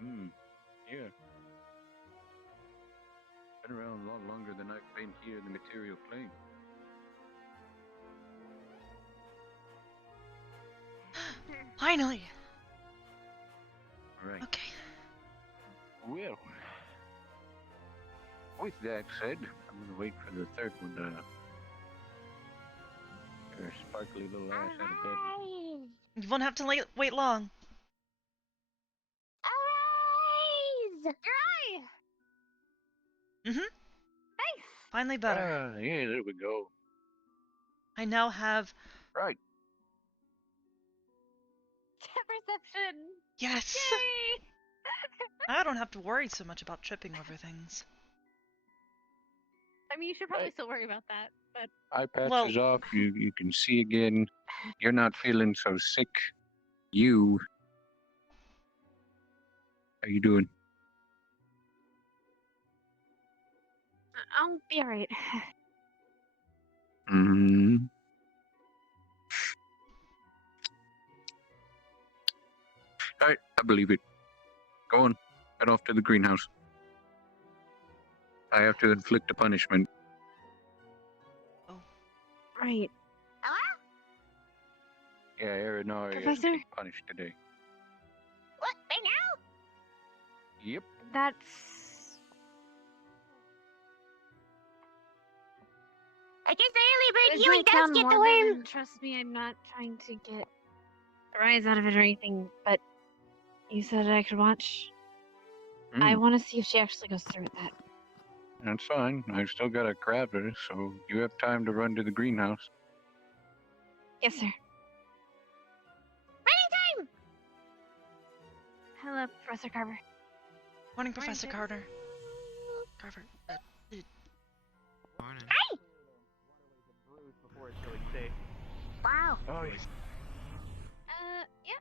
Hmm. Yeah. Been around a lot longer than I've been here in the material plane. Finally. Right. Okay. Well, with that said, I'm gonna wait for the third one to get her sparkly little ass out of bed. Arise! You won't have to wait long. Arise! Dry! Mm-hmm. Nice! Finally better. Yeah, there we go. I now have... Right. Perception! Yes! Yay! I don't have to worry so much about tripping over things. I mean, you should probably Right. still worry about that, but Eye patch Well- is off. You can see again. You're not feeling so sick. You. How you doing? I'll be alright. Hmm. All right, I believe it. Go on. Head off to the greenhouse. I have to inflict a punishment. Right. Yeah, Arinari is Professor? getting punished today. What? Right now? Yep. That's... I guess the early bird It usually might does sound get the morbid, worm. and trust me, I'm not trying to get a rise out of it or anything, but you said I could watch. I want to see if she actually goes through with that. That's fine. I've still got to grab her, so you have time to run to the greenhouse. Yes, sir. Running time! Hello, Professor Carver. Morning, Professor Jess. Carter. Carver. Morning. Before it's really safe. Wow. Oh, Yeah,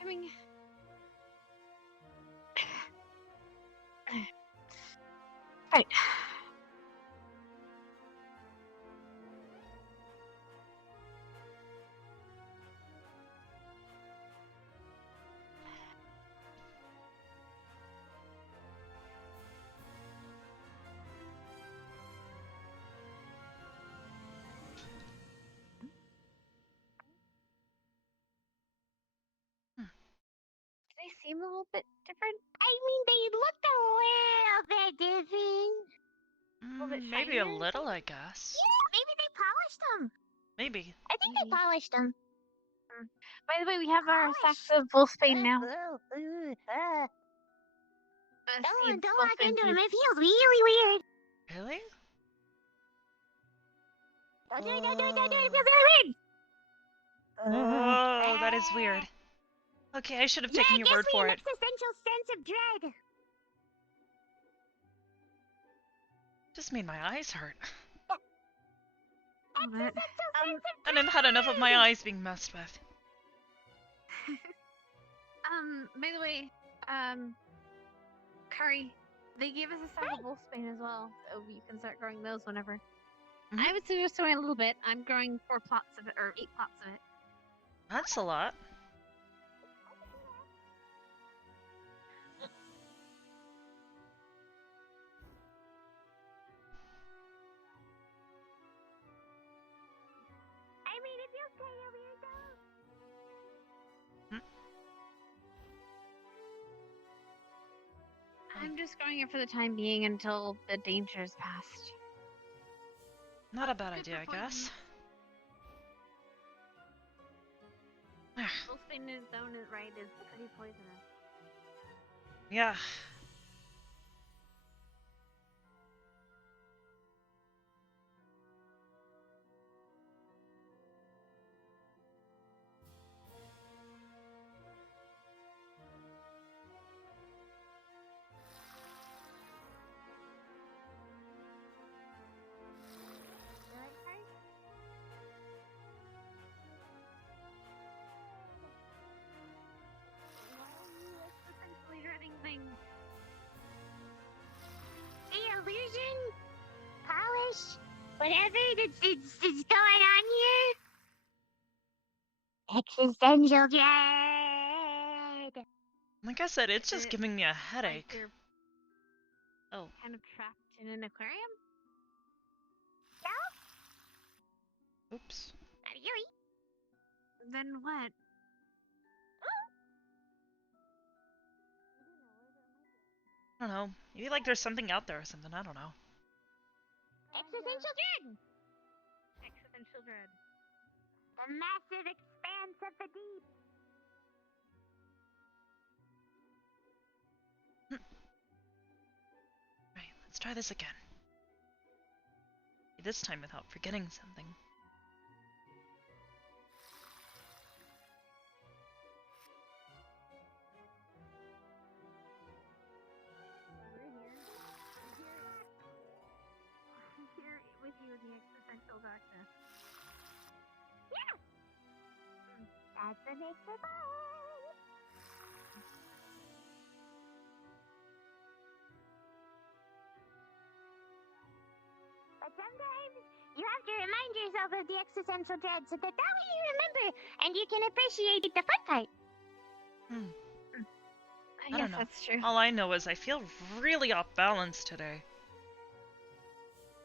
coming. Right. They seem a little bit different. I mean, they looked a little bit different. little bit Maybe a shinier or little, something? I guess. Yeah, maybe they polished them. Maybe. I think Maybe. they polished them. By the way, we have our Polish. sacks of wolfsbane now. Don't Seeds, walk wolfsbane into them. seeds. It feels really weird. Really? Don't do it, don't do it, don't do it. It feels really Oh, that is weird. Okay, I should have taken your word for it. Existential sense of dread. Just made my eyes hurt. But, And I've had enough of my eyes being messed with. by the way, Kari, they gave us a sack of wolfsbane as well, so you can start growing those whenever. Mhm. I would suggest growing a little bit. I'm growing 4 plots of it, or 8 plots of it. That's a lot. I mean, it feels kind of weird though. I'm just growing it for the time being until the danger is past. Not a bad Good idea, I for guess. Wolfsbane in its own right is pretty poisonous. Yeah. Essentially dreading things. The illusion, polish, whatever that's going on here. Existential dread. Like I said, it's just it giving me a like headache. you're Oh, kind of trapped in an aquarium? oops. Yuri. Then what? I don't know. Maybe like there's something out there or something. I don't know. Existential dread. Existential dread. The massive expanse of the deep. Right, let's try this again. This time without forgetting something. We're here with you in the existential darkness. That's what makes it fun. But sometimes you have to remind yourself of the existential dread so that way you remember and you can appreciate the fun part. I Yes, don't know. that's true. All I know is I feel really off balance today.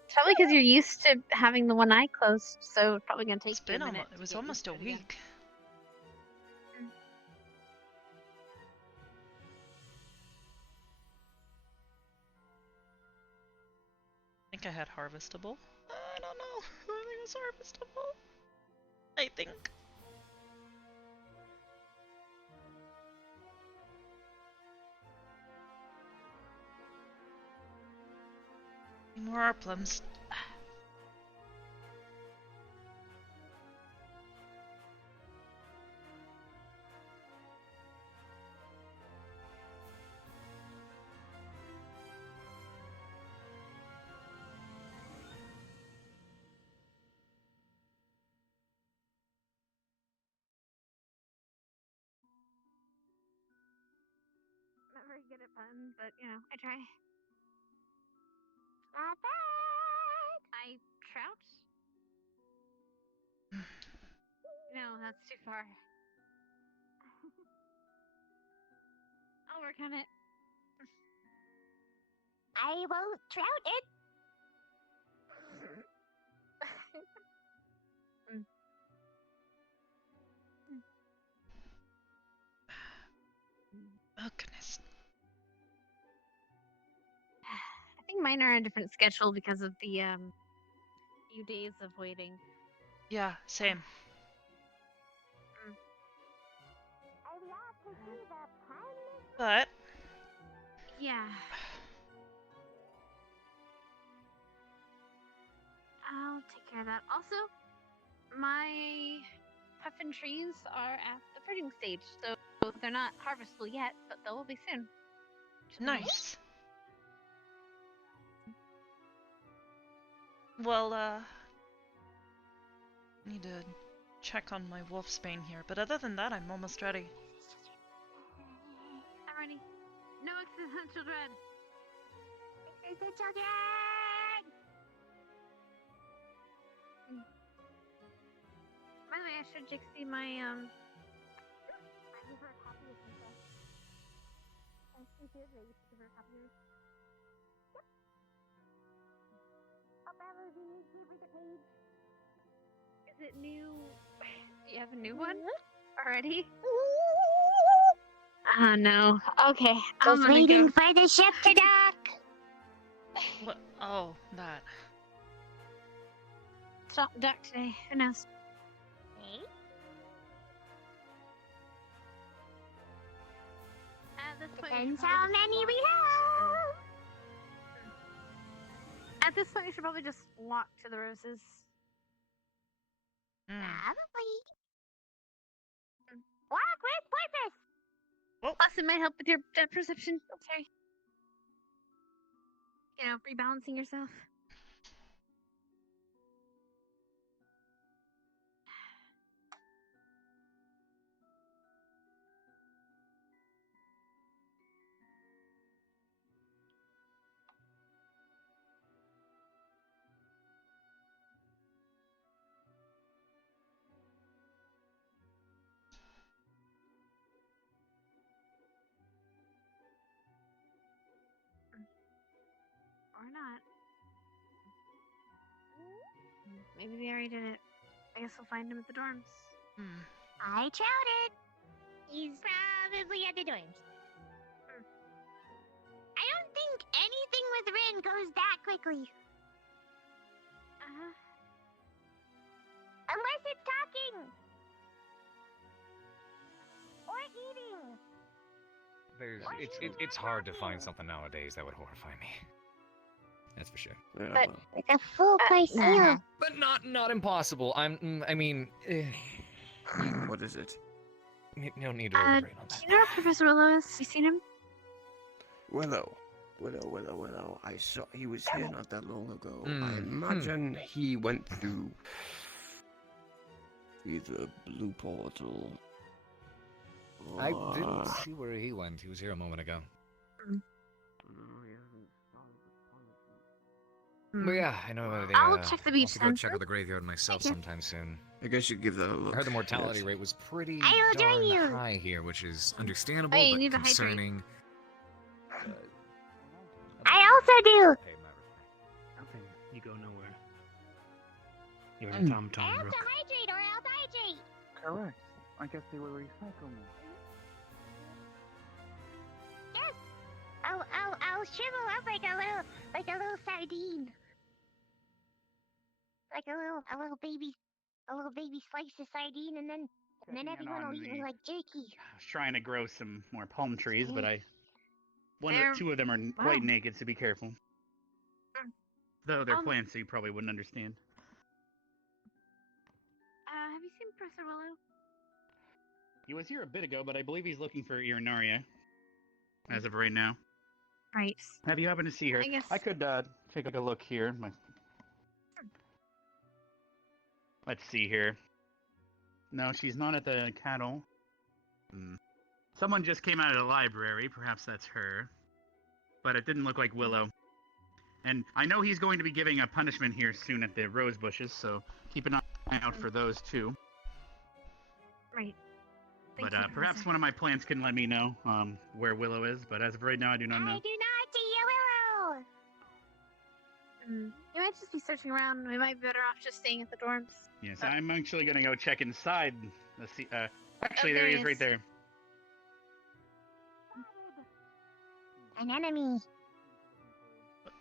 It's probably because you're used to having the one eye closed, so it's probably gonna take It's you a been minute. almost, it was almost a week. I think I had harvestable. I don't know. I think it was harvestable. I think. More are plums. Not very good at puns, but you know, I try. Not bad. I trout? No, that's too far. I'll work on it. I won't trout it. Oh goodness. I think mine are on a different schedule because of the few days of waiting. Yeah, same. Are we off to see the pun? But Yeah. I'll take care of that. Also, my puffin trees are at the fruiting stage, so they're not harvestable yet, but they will be soon. nice. Well, need to check on my wolfsbane here, but other than that, I'm almost ready. I'm ready. No existential dread. Existential dread. By the way, I should Jixie my I give her a copy of this. She did. I used to give her a copy of this. Yep. Oh, Bella, give me the page. Is it new? Do you have a new one already? Oh no. Okay, I'm Just gonna waiting go. for the ship to dock. What? Oh, that. Stop duck today. Who knows? Hey? At this point, we Depends should how probably just many we walk- have. At this point, we should probably just walk to the roses. Probably. Walk with purpose. Plus, it might help with your depth perception. Oh, sorry. You know, rebalancing yourself. Or not. Maybe they already did it. I guess we'll find him at the dorms. Hmm. I doubt it. He's probably at the dorms. I don't think anything with Rin goes that quickly. Unless it's talking. Or eating. It's hard to find something nowadays that would horrify me. That's for sure. Yeah, But- well. Like a full price meal. But not impossible. I mean, What is it? no need to elaborate on Do that. you know where Professor Willow is? Have you seen him? Willow. I saw he was here not that long ago. I Hmm. imagine he went through either blue portal. I or- didn't see where he went. He was here a moment ago. But yeah, I know they. I'll check the beach I'll go then. check out the graveyard myself Thank you. sometime soon. I guess you give that a look. I heard the mortality yes. rate was pretty I will join darn you. high here, which is understandable Hey, you but need to hydrate. concerning. I also do. Pay my respects. Nothing. You go nowhere. You're in Tom I Tom have Rook. to hydrate or else hydrate. Correct. I guess they will recycle me. Yes. I'll shrivel up like a little sardine. Like a little baby slice of sardine, and then Checking in everyone will on eat me the- like jerky. I was trying to grow some more palm trees, but They're- two of them are wow. quite naked, so be careful. Though they're Um, plants, so you probably wouldn't understand. Have you seen Professor Willow? He was here a bit ago, but I believe he's looking for Irinaria as of right now. Right. Have you happened to see her? I guess- I could take a look here. Let's see here. No, she's not at the cattle. Someone just came out of the library. Perhaps that's her. But it didn't look like Willow. And I know he's going to be giving a punishment here soon at the rose bushes, so keep an eye out for those too. Right. Thank But you, perhaps Professor. one of my plants can let me know where Willow is. But as of right now, I do not I know. do not see a willow. You might just be searching around. We might be better off just staying at the dorms. Yes, I'm actually gonna go check inside. Let's see. Actually, Oh, there there he he is, right is. there. An enemy.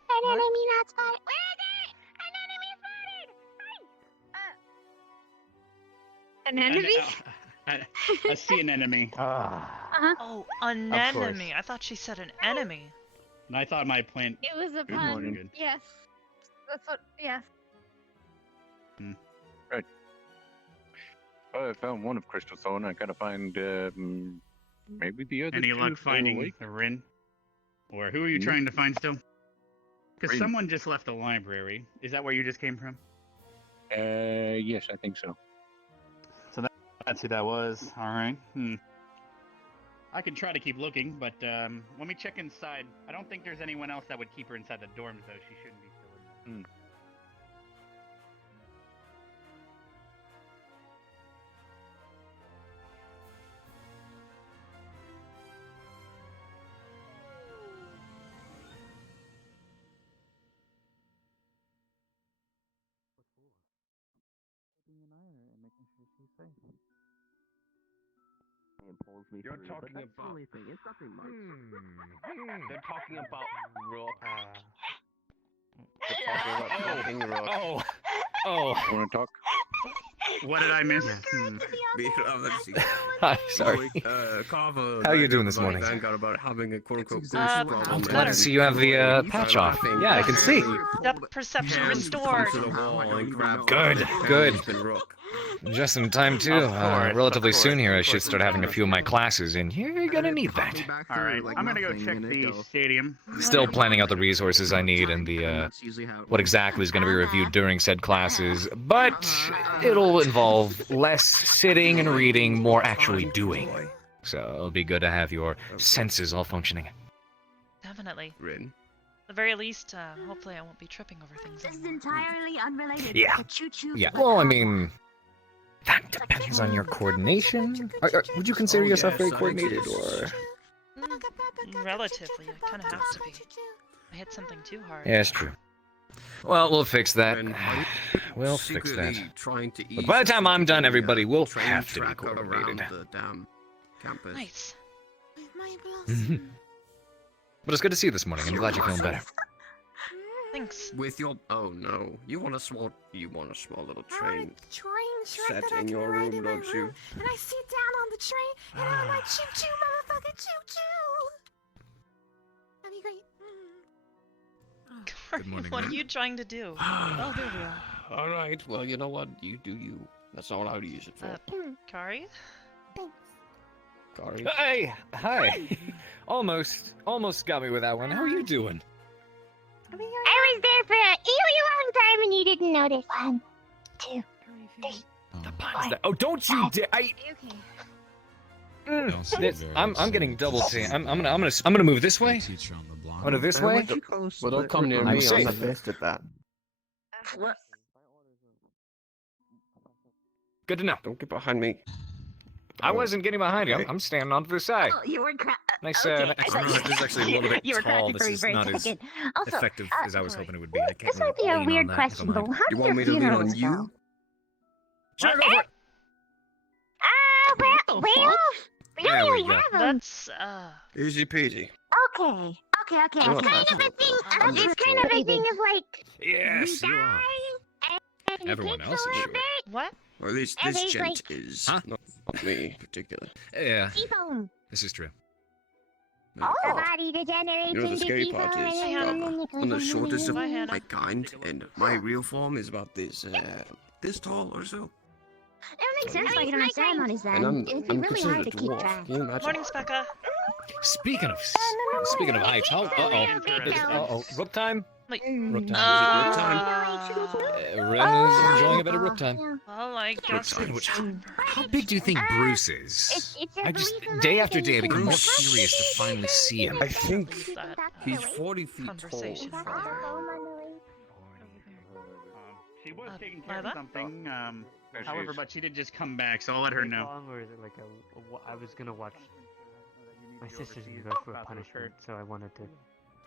An enemy not spotted. Where is it? An enemy spotted. An enemy? I see an enemy. Oh, an Of course. enemy. I thought she said an enemy. And I thought my plant. It was a Good pun. morning. Good. Yes. That's what. Yes. I found one of Crystal Thorn. I gotta find maybe the other Any two luck are finding awake. a Rin? Or who are you Nope. trying to find still? Because Rin. someone just left the library. Is that where you just came from? Yes, I think so. That's who that was. All right. I can try to keep looking, but let me check inside. I don't think there's anyone else that would keep her inside the dorms, though. She shouldn't be still in there. You're talking about. It's nothing much. They're talking about Rock. They're talking about fucking rock. Oh. Want to talk? What did I miss? Let's see. Hi, sorry. Carver. How you doing this morning? Vanguard about having a quote unquote exactly boost what problem. I'm Glad to see you have the patch off. Yeah, I can see. Depth perception restored. Good. Just some time too. Relatively soon here, I should start having a few of my classes, and you're gonna need that. All right, I'm gonna go check the stadium. Still planning out the resources I need and the what exactly is going to be reviewed during said classes, but it'll involve less sitting and reading, more actually doing. So it'll be good to have your senses all functioning. Definitely. Rin. At the very least, hopefully I won't be tripping over things This is anymore. entirely unrelated. Yeah. to choo-choo Yeah. for Well, I Carver. mean, that depends on your coordination. Would you consider yourself very coordinated, or? Relatively, I kind of have to be. I I hit something too hard. Yeah, it's true. Well, we'll fix that. And are you We'll fix that. secretly trying to But by the ease time I'm done, the, everybody will train have to be track around coordinated. the damn campus. Nice. With my blossom. But it's good to see you this morning. I'm glad you're feeling better. Thanks. With your no, you want a small little I train want a train track set that I in can your ride room, in my don't you? room, and I sit down on the train, and I'm like, choo choo, motherfucker, choo choo. That'd be great. Kari, morning, what are ma'am. you trying to do? Oh, there we are. All right. Well, you know what? You do you. That's all I would use it for. Kari? Kari. Hey, hi. Almost got me with that one. How are you doing? I was there for a really long time, and you didn't notice. 1, 2, 3. The buns that. Oh, don't you dare! I'm getting double team. I'm gonna move this way. I'm gonna this way. Well, don't come near I'm me. I'm safe. the best at that. Good to know. Don't get behind me. I wasn't getting behind you. Okay. I'm standing on to the side. Oh, you were Nice. okay. Nice. I thought This is actually a little bit you were tall. cracking This for me is for a not as second. Also, effective as I was hoping it would be. I can't this might be really a lean weird on that, if question, I'm but honest. how You did want me your to lean funerals on you? go? Sure, go for it. Well, we don't There we really go. have them. That's, Easy peasy. Okay. Okay. Well, It's kind of a thing. It's kind of a thing of like Yes, you you are. die, and Everyone it takes else a is little sure. bit. what? Or at least And this there's, gent like- is. Huh? Not me, in particular. Yeah, T-bone. this is true. No. The body degenerates You know the into scary T-bone. part is, and then I'm the shortest of Bye, Hannah. my kind, and my real form is about this tall or so. That makes sense why you don't have ceremonies then. And It'd be I'm really considered hard a to keep dwarf. track. Can you imagine? Morning, Specca. Speaking of high tall. Rook time. Like, Rook time. Ren is enjoying a bit of rook time. well, I guess Speaking of it's which, time for- How big do you think Bruce is? It's a I just belief of day mine after that day I you become can more touch curious to finally see him. I think Leave that, he's 40 feet tall. conversation for later. She was taking Lila? care of something. There she However, is. but she did just come back, so I'll let her know. Long, or is it like I was gonna watch. My sister's gonna go for a punishment, so I wanted to. Wait,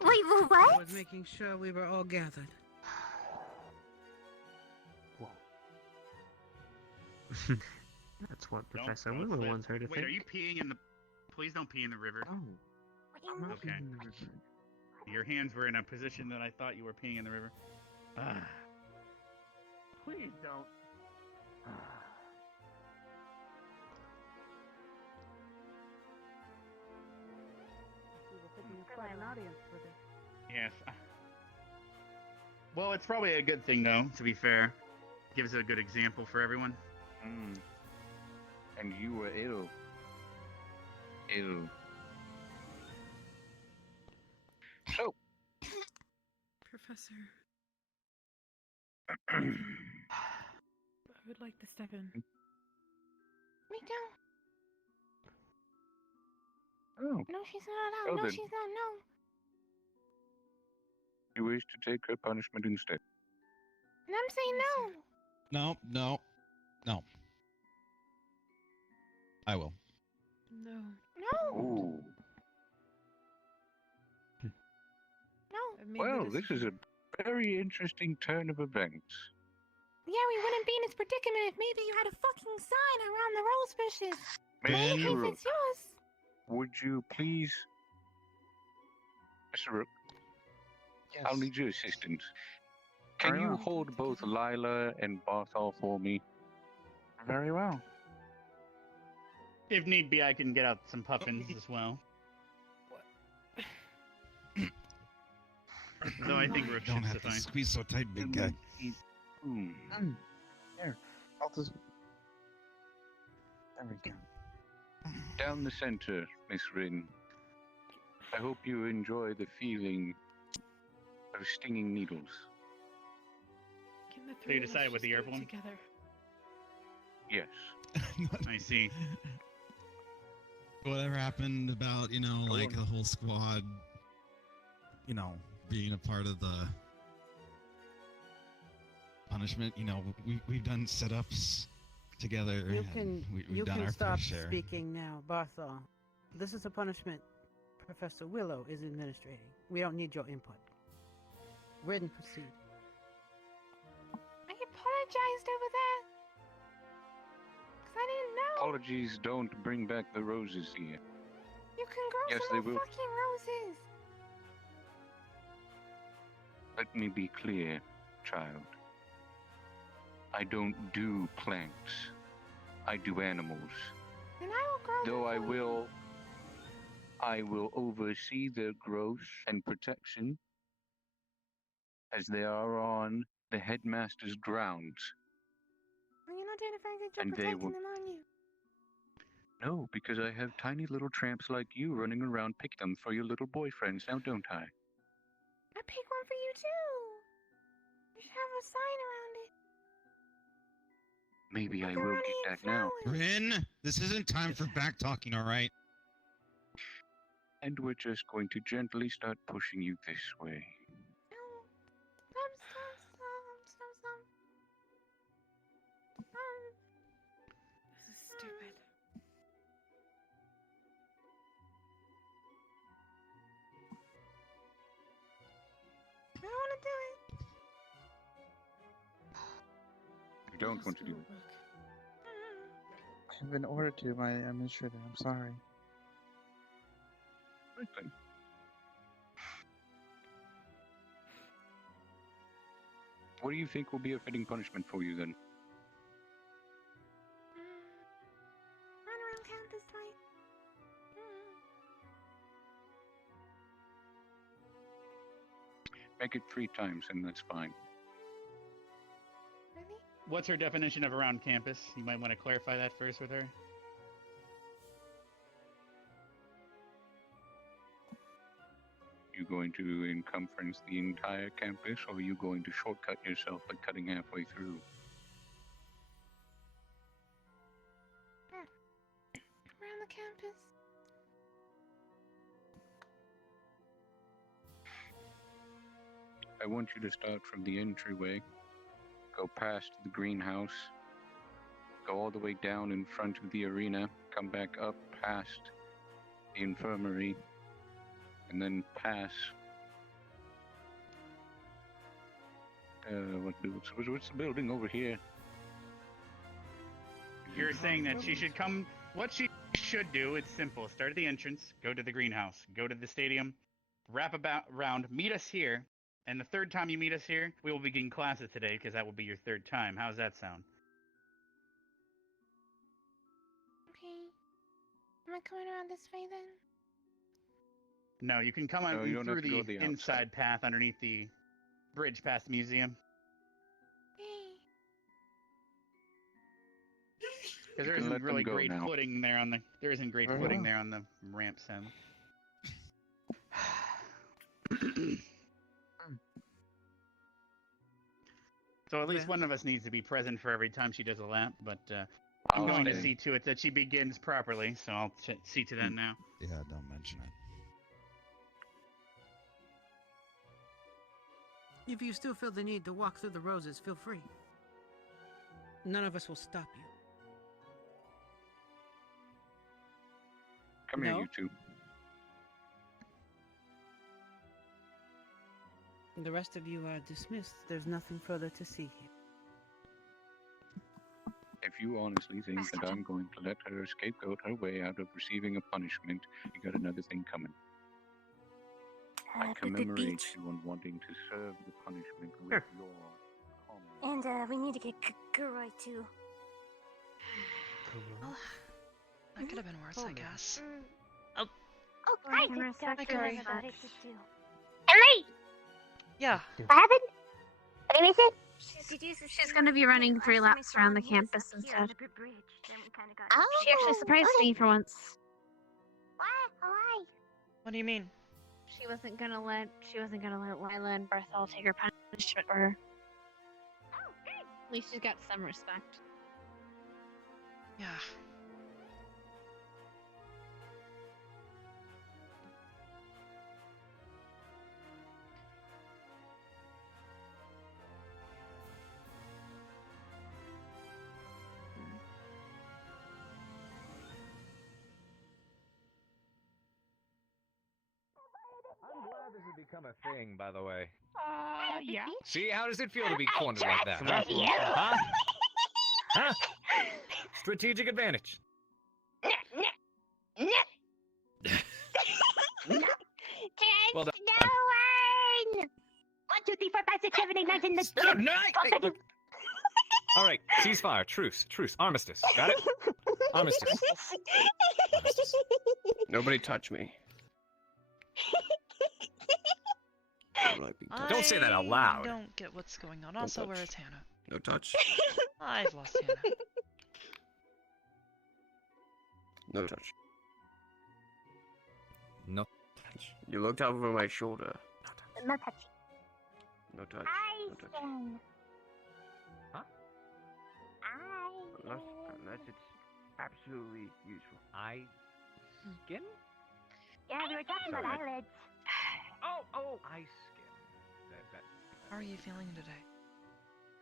I what? was making sure we were all gathered. That's what Don't- Professor don't Willow slip. wants her to Wait, think. are you peeing in the? Please don't pee in the river. Oh, I'm not Okay. in the river. Your hands were in a position that I thought you were peeing in the river. Please don't. Yes. Well, it's probably a good thing, though, to be fair. Gives a good example for everyone. Mm. And you were ill. Ill. So, Professor. I would like to step in. Me too. oh, No, she's not Oh, out. No, then. she's not. No. you wish to take her punishment instead? And I'm saying no. No. I will. No. No. Ooh. No. I made the Well, this is decision. a very interesting turn of events. Yeah, we wouldn't be in this predicament if maybe you had a fucking sign around the rose bushes. Mr. Maybe Rook, it's yours. would you please... Mr. Rook, I'll need your assistance. Can Very you well. hold both Lila and Barthol for me? Very well. If need be, I can get out some puffins as well. Though I think Rook should suffice. squeeze so tight, big guy. Hmm. There. I'll just... There we go. Down the center, Miss Rin. I hope you enjoy the feeling of stinging needles. Can the So you three of us decided with just the do it earphone? together? Yes. I see. Whatever happened about, like the whole squad, being a part of the punishment, we've done setups together. You and can we've done our stop fair share. speaking now, Barthol. This is a punishment Professor Willow is administrating. We don't need your input. Rin, proceed. I apologized over that. Because I didn't know. Apologies don't bring back the roses here. You can grow Yes, some they more will. fucking roses. Let me be clear, child. I don't do plants. I do animals. And I will grow Though them for you. I will oversee their growth and protection as they are on the headmaster's grounds. Well, you're not doing a very good job And they protecting will... them, are you? No, because I have tiny little tramps like you running around picking them for your little boyfriends, now don't I? I pick one for you too. You should have a sign around it. Maybe I Like will around get eating that now. flowers. Rin, this isn't time for back talking, all right? And we're just going to gently start pushing you this way. No. Stop. This is stupid. I don't want to do it. You don't want to do it. I've been ordered to by the administrator. I'm sorry. Right then. What do you think will be a fitting punishment for you then? Run around campus twice. Make it 3 times and that's fine. Really? What's her definition of around campus? You might want to clarify that first with her. You going to encumbrance the entire campus, or are you going to shortcut yourself by cutting halfway through? Around the campus. I want you to start from the entryway, go past the greenhouse, go all the way down in front of the arena, come back up past the infirmary, and then pass. What's the building over here? You're saying that she should come. What she should do, it's simple. Start at the entrance, go to the greenhouse, go to the stadium, wrap about around, meet us here, and the third time you meet us here, we will begin classes today because that will be your third time. How's that sound? Okay. Am I coming around this way then? No, you can come No, on you don't through have to go the the outside. inside path underneath the bridge past the museum. Hey. Because You there can isn't let them really go great now. footing there on the. There isn't great Very footing well. there on the ramp, Sam. So at least one of us needs to be present for every time she does a lap, but I'm I'll going to stay. see to it that she begins properly, so I'll see to that now. Yeah, don't mention it. If you still feel the need to walk through the roses, feel free. None of us will stop you. Come here, No. you two. The rest of you are dismissed. There's nothing further to see here. If you honestly think that I'm going to let her scapegoat her way out of receiving a punishment, you got another thing coming. I But the commemorate beach. you on wanting to serve the punishment with Sure. your comment. And we need to get Guroi too. Well, that could have been worse, I guess. Oh, Well, I I can did respect talk her to very him about it much. too. Emily, Yeah. what happened? What did we say? She's gonna be running 3 laps around the campus instead. Oh, She actually surprised me for once. Why? What do you mean? She wasn't gonna let Lila and Berthel take her punishment for her. At least she's got some respect. Yeah. I'm glad does it become a thing, by the way? Yeah. See, how does it feel to be cornered like that? Huh? You. Huh? Huh? Strategic advantage. Well done. No one! 1, 2, 3, 4, 5, 6, 7, 8, 9, 10, 11, Stop, no, All right, ceasefire, truce, armistice. Got it? Armistice. Nobody touch me. Don't say that out loud. I don't get what's going on. Also, where is Hannah? No touch. I've lost Hannah. No touch. No. You looked over my shoulder. No touch. No touch. I No touch. skin. Huh? Unless it's absolutely useful. I skin? Yeah, we were talking about Sorry. eyelids. Oh, I skin. How are you feeling today?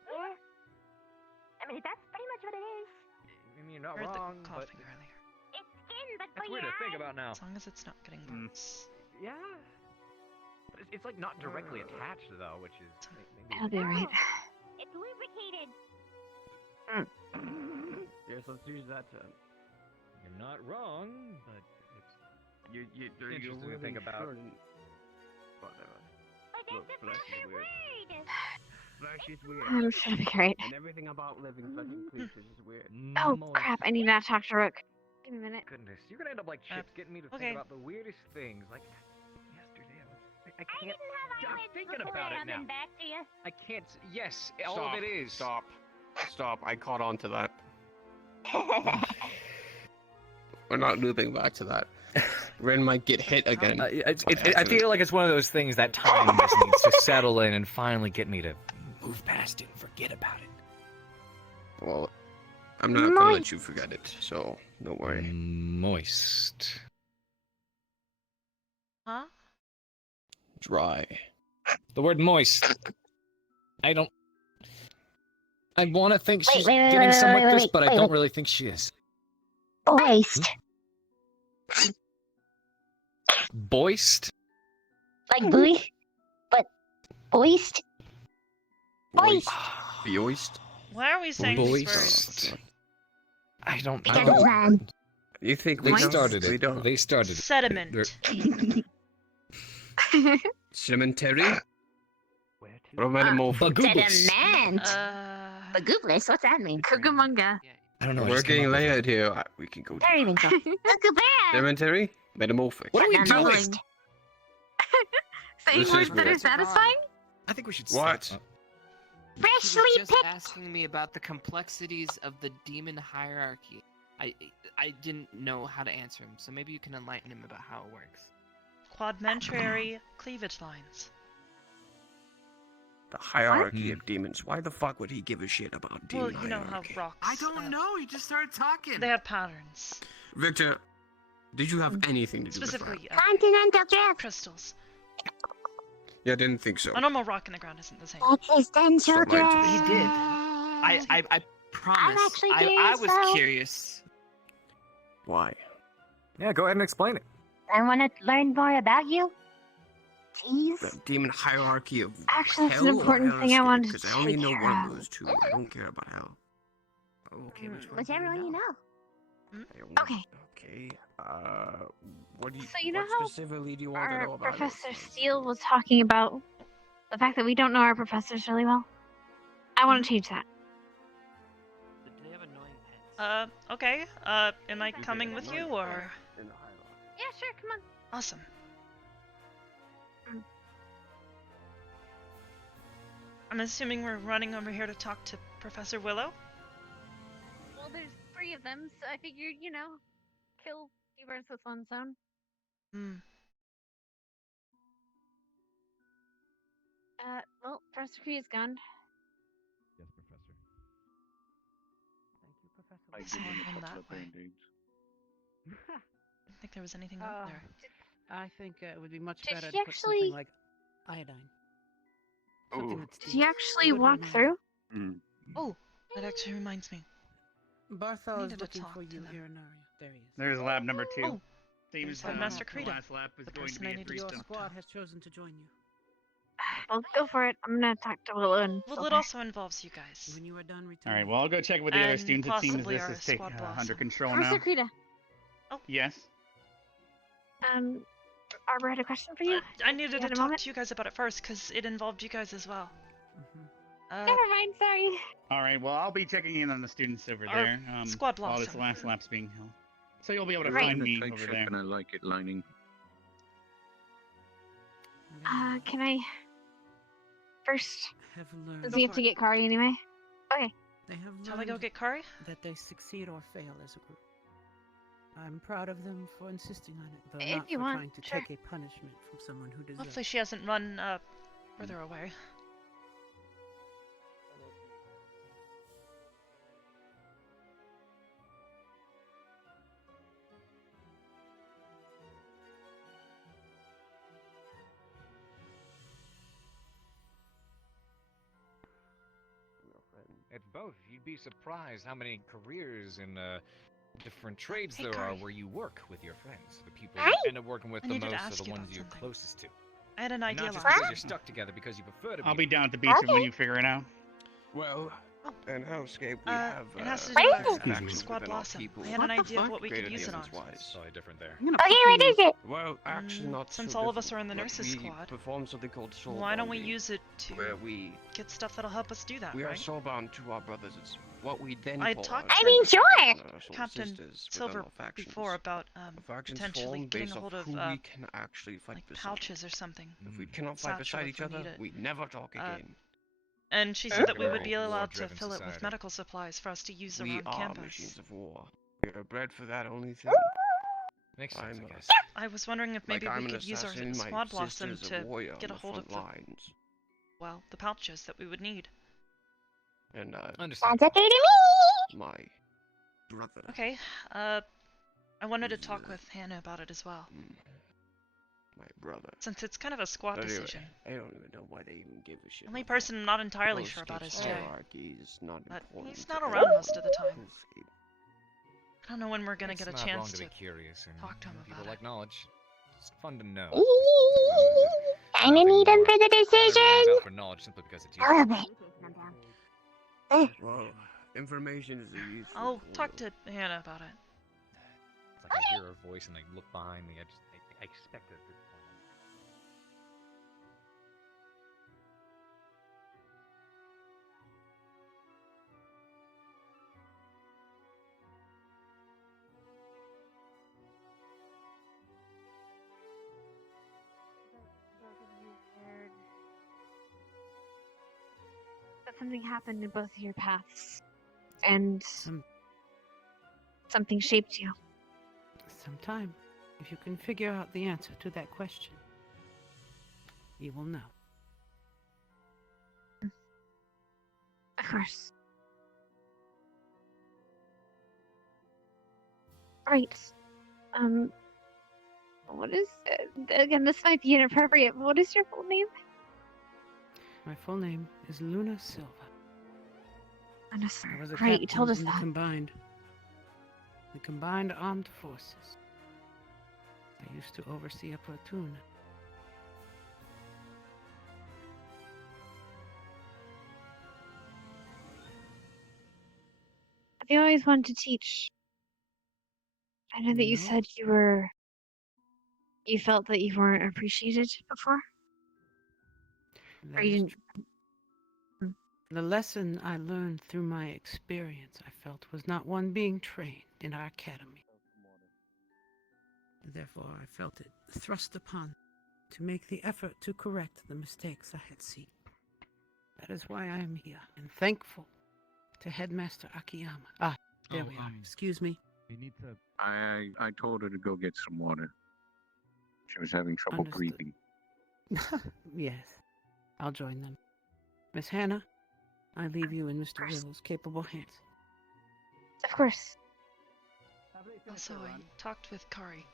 Yeah. I mean, that's pretty much what it is. I mean, you're not Heard wrong, the but coughing earlier. It's skin, but that's for weird your to think eyes. about now. As long as it's not getting worse. Yeah. But it's like not directly attached though, which is maybe. That'll be alright. It's lubricated. Yes, let's use that term. You're not wrong, but it's You're interesting to really think about. shouldn't- Whatever. But that's Look, the flesh is proper weird. word. Flesh is weird. That'll be great. And everything about living flesh and creatures is weird. Oh Moist. crap! I need to talk to Rook. Give me a minute. Goodness, you're gonna end up like Chips, getting me to okay. think about the weirdest things. Like yesterday, I I can't. didn't have I'm eyelids thinking before about it coming now. back to you. I can't. Yes, all of it is. Stop. I caught on to that. We're not looping back to that. Ren might get hit again. I feel like it's one of those things that time just needs to settle in and finally get me to move past it and forget about it. Well, I'm not gonna let you forget it, so don't worry. Moist. Huh? Dry. The word moist. I don't. I want to think she's wait, getting somewhat wait, this, wait, but I wait, don't wait. really think she is. Moist. Boist? Like buoy, but moist. Moist. Boist? Why are we saying these Boist. words? I don't Because know. it's wrong. You think They we don't? started We it. don't. They started it. Sediment. Sedimentary? Where to? What about metamorphic? Bagoobus. Sediment. Bagoobless, what's that mean? Cucamonga. I don't know. I We're just came getting up with it. layered here. We can go. Very even so. Cuckoo Sedimentary? Metamorphic. What are we Not doing? moist. Saying This words is that are weird. satisfying? I think we should What? stop. He Freshly was just picked. asking me about the complexities of the demon hierarchy. I didn't know how to answer him, so maybe you can enlighten him about how it works. Quadmentary cleavage lines. The hierarchy of demons. Why the fuck would he give a shit about demon Well, you know how hierarchy? rocks. I don't know. He just started talking. They have patterns. Victor, did you have anything to do with that? Specifically, Continental drift. crystals. Yeah, I didn't think so. A normal rock in the ground isn't the same. Existential Something like drift. He did. I promise. actually I curious, was though. curious. Why? Yeah, go ahead and explain it. I want to learn more about you. Jeez. The demon hierarchy of Actually, that's hell an or important thing I wanted to Because I only take know care one of. of those two. I don't care about hell. Okay, which one? Whichever one you know. I only- Okay. Okay. What do you? So you know what how specifically do you want to Our know about it? Professor Steele was talking about the fact that we don't know our professors really well. I want to change that. Do they have annoying pets? Okay. Am I coming with you, or? In the hierarchy. Yeah, sure, come on. Awesome. I'm assuming we're running over here to talk to Professor Willow? Well, there's 3 of them, so I figured, kill 2 birds with one stone. Well, Professor Cree is gone. Yes, Professor. Thank you, Professor. I I give saw him him a couple that of way. band-aids. I didn't think there was anything up there. I think it would be much Did better he to put actually- something like iodine. Something Oh. that's Did he deep. actually Good walk reminder. through? Mm. Oh, that actually reminds me. Barthol is Needed to looking talk for to you them. here in Aria. There he is. There's lab number 2. Oh, Seems Headmaster the Krita, last lap is the going to person be I a need to Your threesome. squad has chosen to join you. Well, go for it. I'm gonna talk to Willow and Well, Silver. it also involves you guys. When you are done returning. Alright, well, I'll go check with the other And students. It seems possibly this our is squad blossom. under control Mr. now. Krita, Yes? Arbor had a question for you. I needed You to had a talk moment? to you guys about it first, because it involved you guys as well. Never mind, sorry. Alright, well, I'll be checking in on the students over Our there. squad while this blossom. last lap's being held. So you'll be able to Right. find me Tight over ship there. and I like it, Lightning. Can I... First, Have learned does he have to get Kari anyway? Okay. They have Shall I learned go get Kari? that they succeed or fail as a group. I'm proud of them for insisting on it, though If not you for want, trying to sure. take a punishment from someone who deserves Hopefully she hasn't run further away. At both, you'd be surprised how many careers in different trades Hey, there Kari. are where you work with your friends. The people Hi. you end up working with I the needed to most are ask the you ones about you're something. closest to. I had an And idea not just last because night. you're stuck together, because you prefer to be. I'll be down at the basement when you figure it out. Well, in Hellscape we have It has to do What with is it? factions Squad within our Blossom. people. I had an What the idea of fuck? what we could Greater use it on. difference-wise. Totally different there. I'm gonna Okay, what is it? Well, actually not Since so all of us different, are in the but nurses we squad, perform something called soul why don't we bonding, use it to where we get stuff that'll help us do that, are right? soulbound to our brothers. It's what we then I call talked our I mean, sisters sure. and our soul Captain sisters within Silver our factions. before about Our factions potentially form getting based a hold off of who we can actually fight like beside. pouches or something. If we cannot It's fight not sure beside if each we other, need it. we never talk again. And she Huh? said that we would Very be allowed to war-driven fill it with society. medical supplies for us to use We around are campus. machines of war. We are bred for that only thing. Makes sense, I'm I guess. I was wondering if maybe I'm we an could use our assassin, my squad blossom sister's a to warrior get a on the hold of front the, lines. well, the pouches that we would need. And Understand. Sounds okay to me. my brother. Okay, I wanted to Who's talk the- with Hannah about it as well. My brother. Since it's kind of a squad But anyway, decision. I don't even know why they even give a shit. Only about person I'm not that. entirely sure about is Hellscape's Jay. hierarchy is not But important he's to not anyone around most of the time. in Hellscape. I don't know when we're gonna It's get a not chance wrong to to be curious, and talk to him people about like it. knowledge. It's fun to know. Kinda Nothing need him more. for the Not everyone's decision. out for knowledge simply because it's A little useful. bit. Well, information is a useful I'll talk tool. to Hannah about it. It's like I hear her voice and I look behind me. I expect it at this point. That something happened in both of your paths, and something shaped you. Sometime, if you can figure out the answer to that question, you will know. Of course. Right. What is again? This might be inappropriate. But what is your full name? My full name is Luna Silva. I was a Great, you told captain us in that. the combined armed forces. I used to oversee a platoon. Have you always wanted to teach? I know that you No. said you felt that you weren't appreciated before. That Or you is didn't. true. The lesson I learned through my experience, I felt, was not one being trained in our academy. Therefore, I felt it thrust upon to make the effort to correct the mistakes I had seen. That is why I am here, and thankful to Headmaster Akiyama. There we are. Excuse me. We need to. I told her to go get some water. She was having trouble Understood. breathing. Yes, I'll join them. Miss Hannah, I leave you in Mr. Willow's capable hands. Of course. Also, I talked with Kari.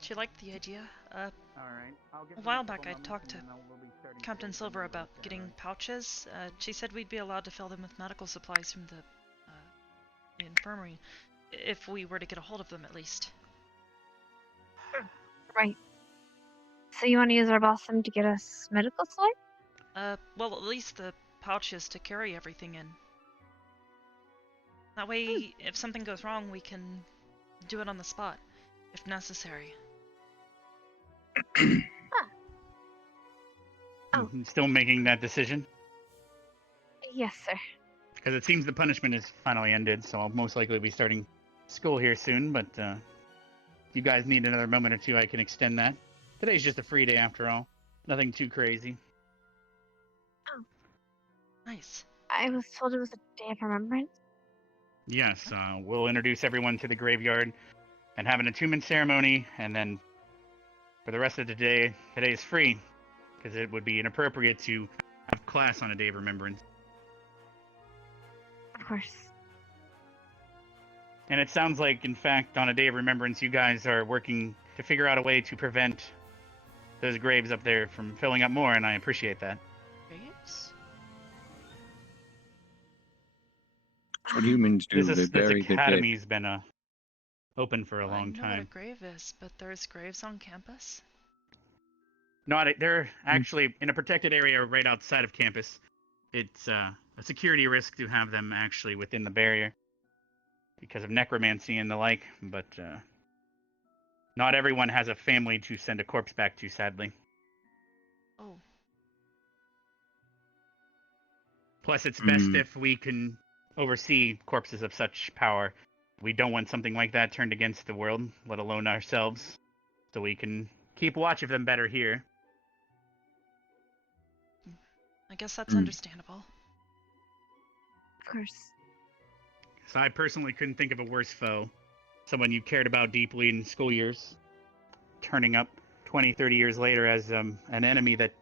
She liked the idea. Alright. A while back I talked to Captain Silver about getting pouches. She said we'd be allowed to fill them with medical supplies from the infirmary, if we were to get a hold of them at least. Right. So you want to use our balsam to get us medical supplies? Well, at least the pouches to carry everything in. That way, if something goes wrong, we can do it on the spot, if necessary. Oh. Still making that decision? Yes, sir. Because it seems the punishment is finally ended, so I'll most likely be starting school here soon, but if you guys need another moment or two, I can extend that. Today's just a free day after all. Nothing too crazy. Oh. Nice. I was told it was a day of remembrance. Yes, we'll introduce everyone to the graveyard and have an entombment ceremony, and then for the rest of the day, today is free, because it would be inappropriate to have class on a day of remembrance. Of course. And it sounds like, in fact, on a day of remembrance, you guys are working to figure out a way to prevent those graves up there from filling up more, and I appreciate that. Graves? What humans do, This they bury their dead. academy's been open for a long I know time. what a grave is, but there's graves on campus? They're actually in a protected area right outside of campus. It's a security risk to have them actually within the barrier because of necromancy and the like, but not everyone has a family to send a corpse back to, sadly. Oh. Plus, it's best if we can oversee corpses of such power. We don't want something like that turned against the world, let alone ourselves, so we can keep watch of them better here. I guess that's understandable. Of course. So I personally couldn't think of a worse foe. Someone you cared about deeply in school years, turning up 20, 30 years later as an enemy that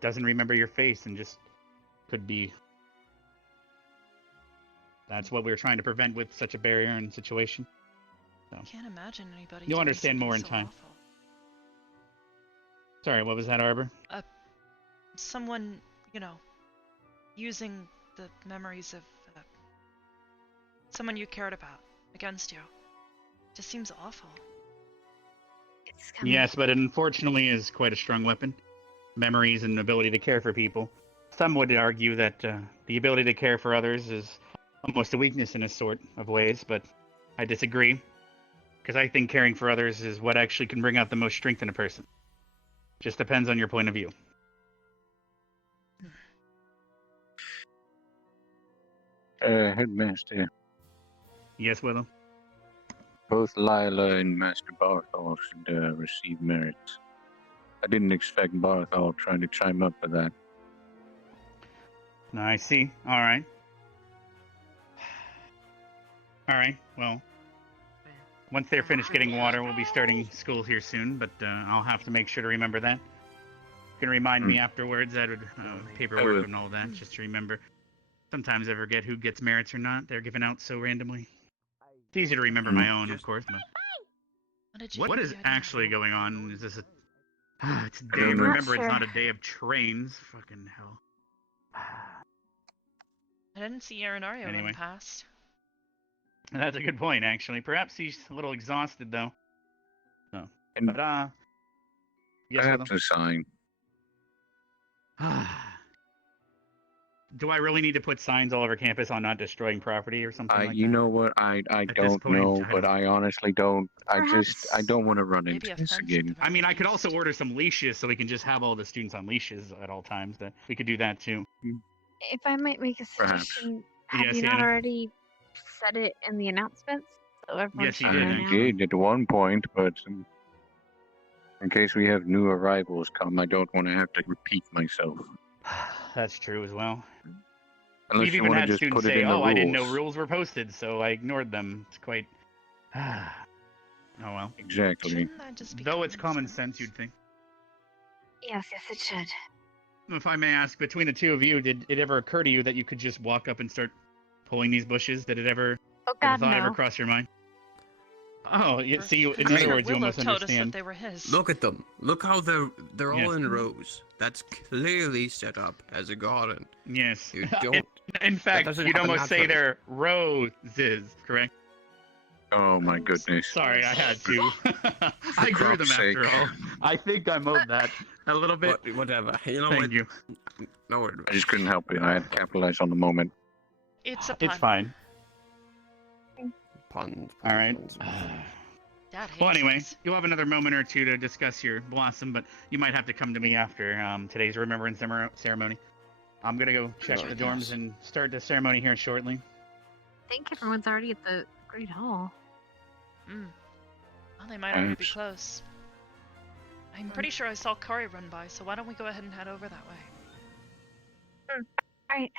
doesn't remember your face and just could be. That's what we were trying to prevent with such a barrier and situation. So. I can't imagine anybody. You'll doing understand more in something so time. Sorry, what was that, Arbor? Someone, using the memories of someone you cared about against you. Just seems awful. Yes, but it unfortunately is quite a strong weapon. Memories and ability to care for people. Some would argue that the ability to care for others is almost a weakness in a sort of ways, but I disagree. Because I think caring for others is what actually can bring out the most strength in a person. Just depends on your point of view. Headmaster. Yes, Willow? Both Lila and Master Barthol should receive merits. I didn't expect Barthol trying to chime up for that. I see. Alright. Alright, well. Once they're finished getting water, we'll be starting school here soon, but I'll have to make sure to remember that. You can remind me afterwards, that would paperwork and all that, just to remember. Sometimes I forget who gets merits or not. They're given out so randomly. It's easy to remember my own, of course, but what is actually going on? Is this a... it's a day of remembrance, not a day of trains. Fucking hell. I didn't see Arenario run past. That's a good point, actually. Perhaps he's a little exhausted, though. So, but, yes, perhaps a sign. Do I really need to put signs all over campus on not destroying property or something like that? You know what? I don't know, but I honestly don't. I don't want to run into this again. I mean, I could also order some leashes so we can just have all the students on leashes at all times. That we could do that too. If I might make a suggestion, have you not already said it in the announcements? So everyone yes, you should did. know now? I did at one point, but in case we have new arrivals come, I don't want to have to repeat myself. That's true as well. Unless We've you even want had to just students put it say, in the "Oh, rules. I didn't know rules were posted, so I ignored them." It's quite. Oh well. Exactly. Though it's common sense, you'd think. Yes, it should. If I may ask, between the two of you, did it ever occur to you that you could just walk up and start pulling these bushes? Did it ever? Ever cross your mind? Oh, in other words, you almost understand. They were his. Look at them. Look how they're all in rows. That's clearly set up as a garden. Yes. You don't. In fact, you'd almost say they're roses, correct? Oh my goodness. Sorry, I had to. I grew them after all. I think I mowed that a little bit. Whatever. You know Thank what? you. No worries. I just couldn't help it. I had to capitalize on the moment. It's a pun. It's fine. Puns. All right. Dad hates Well, anyway, us. you'll have another moment or two to discuss your blossom, but you might have to come to me after today's remembrance ceremony. I'm gonna go check the dorms and start the ceremony here shortly. I think everyone's already at the Great Hall. Well, they might already be close. I'm pretty sure I saw Kari run by, so why don't we go ahead and head over that way? Alright.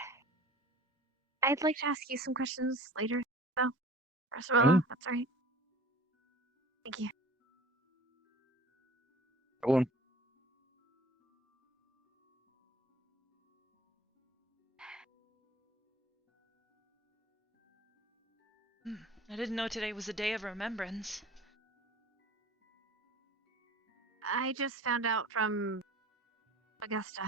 I'd like to ask you some questions later, though. Ursula, that's right. Thank you. Go on. I didn't know today was a day of remembrance. I just found out from Augusta.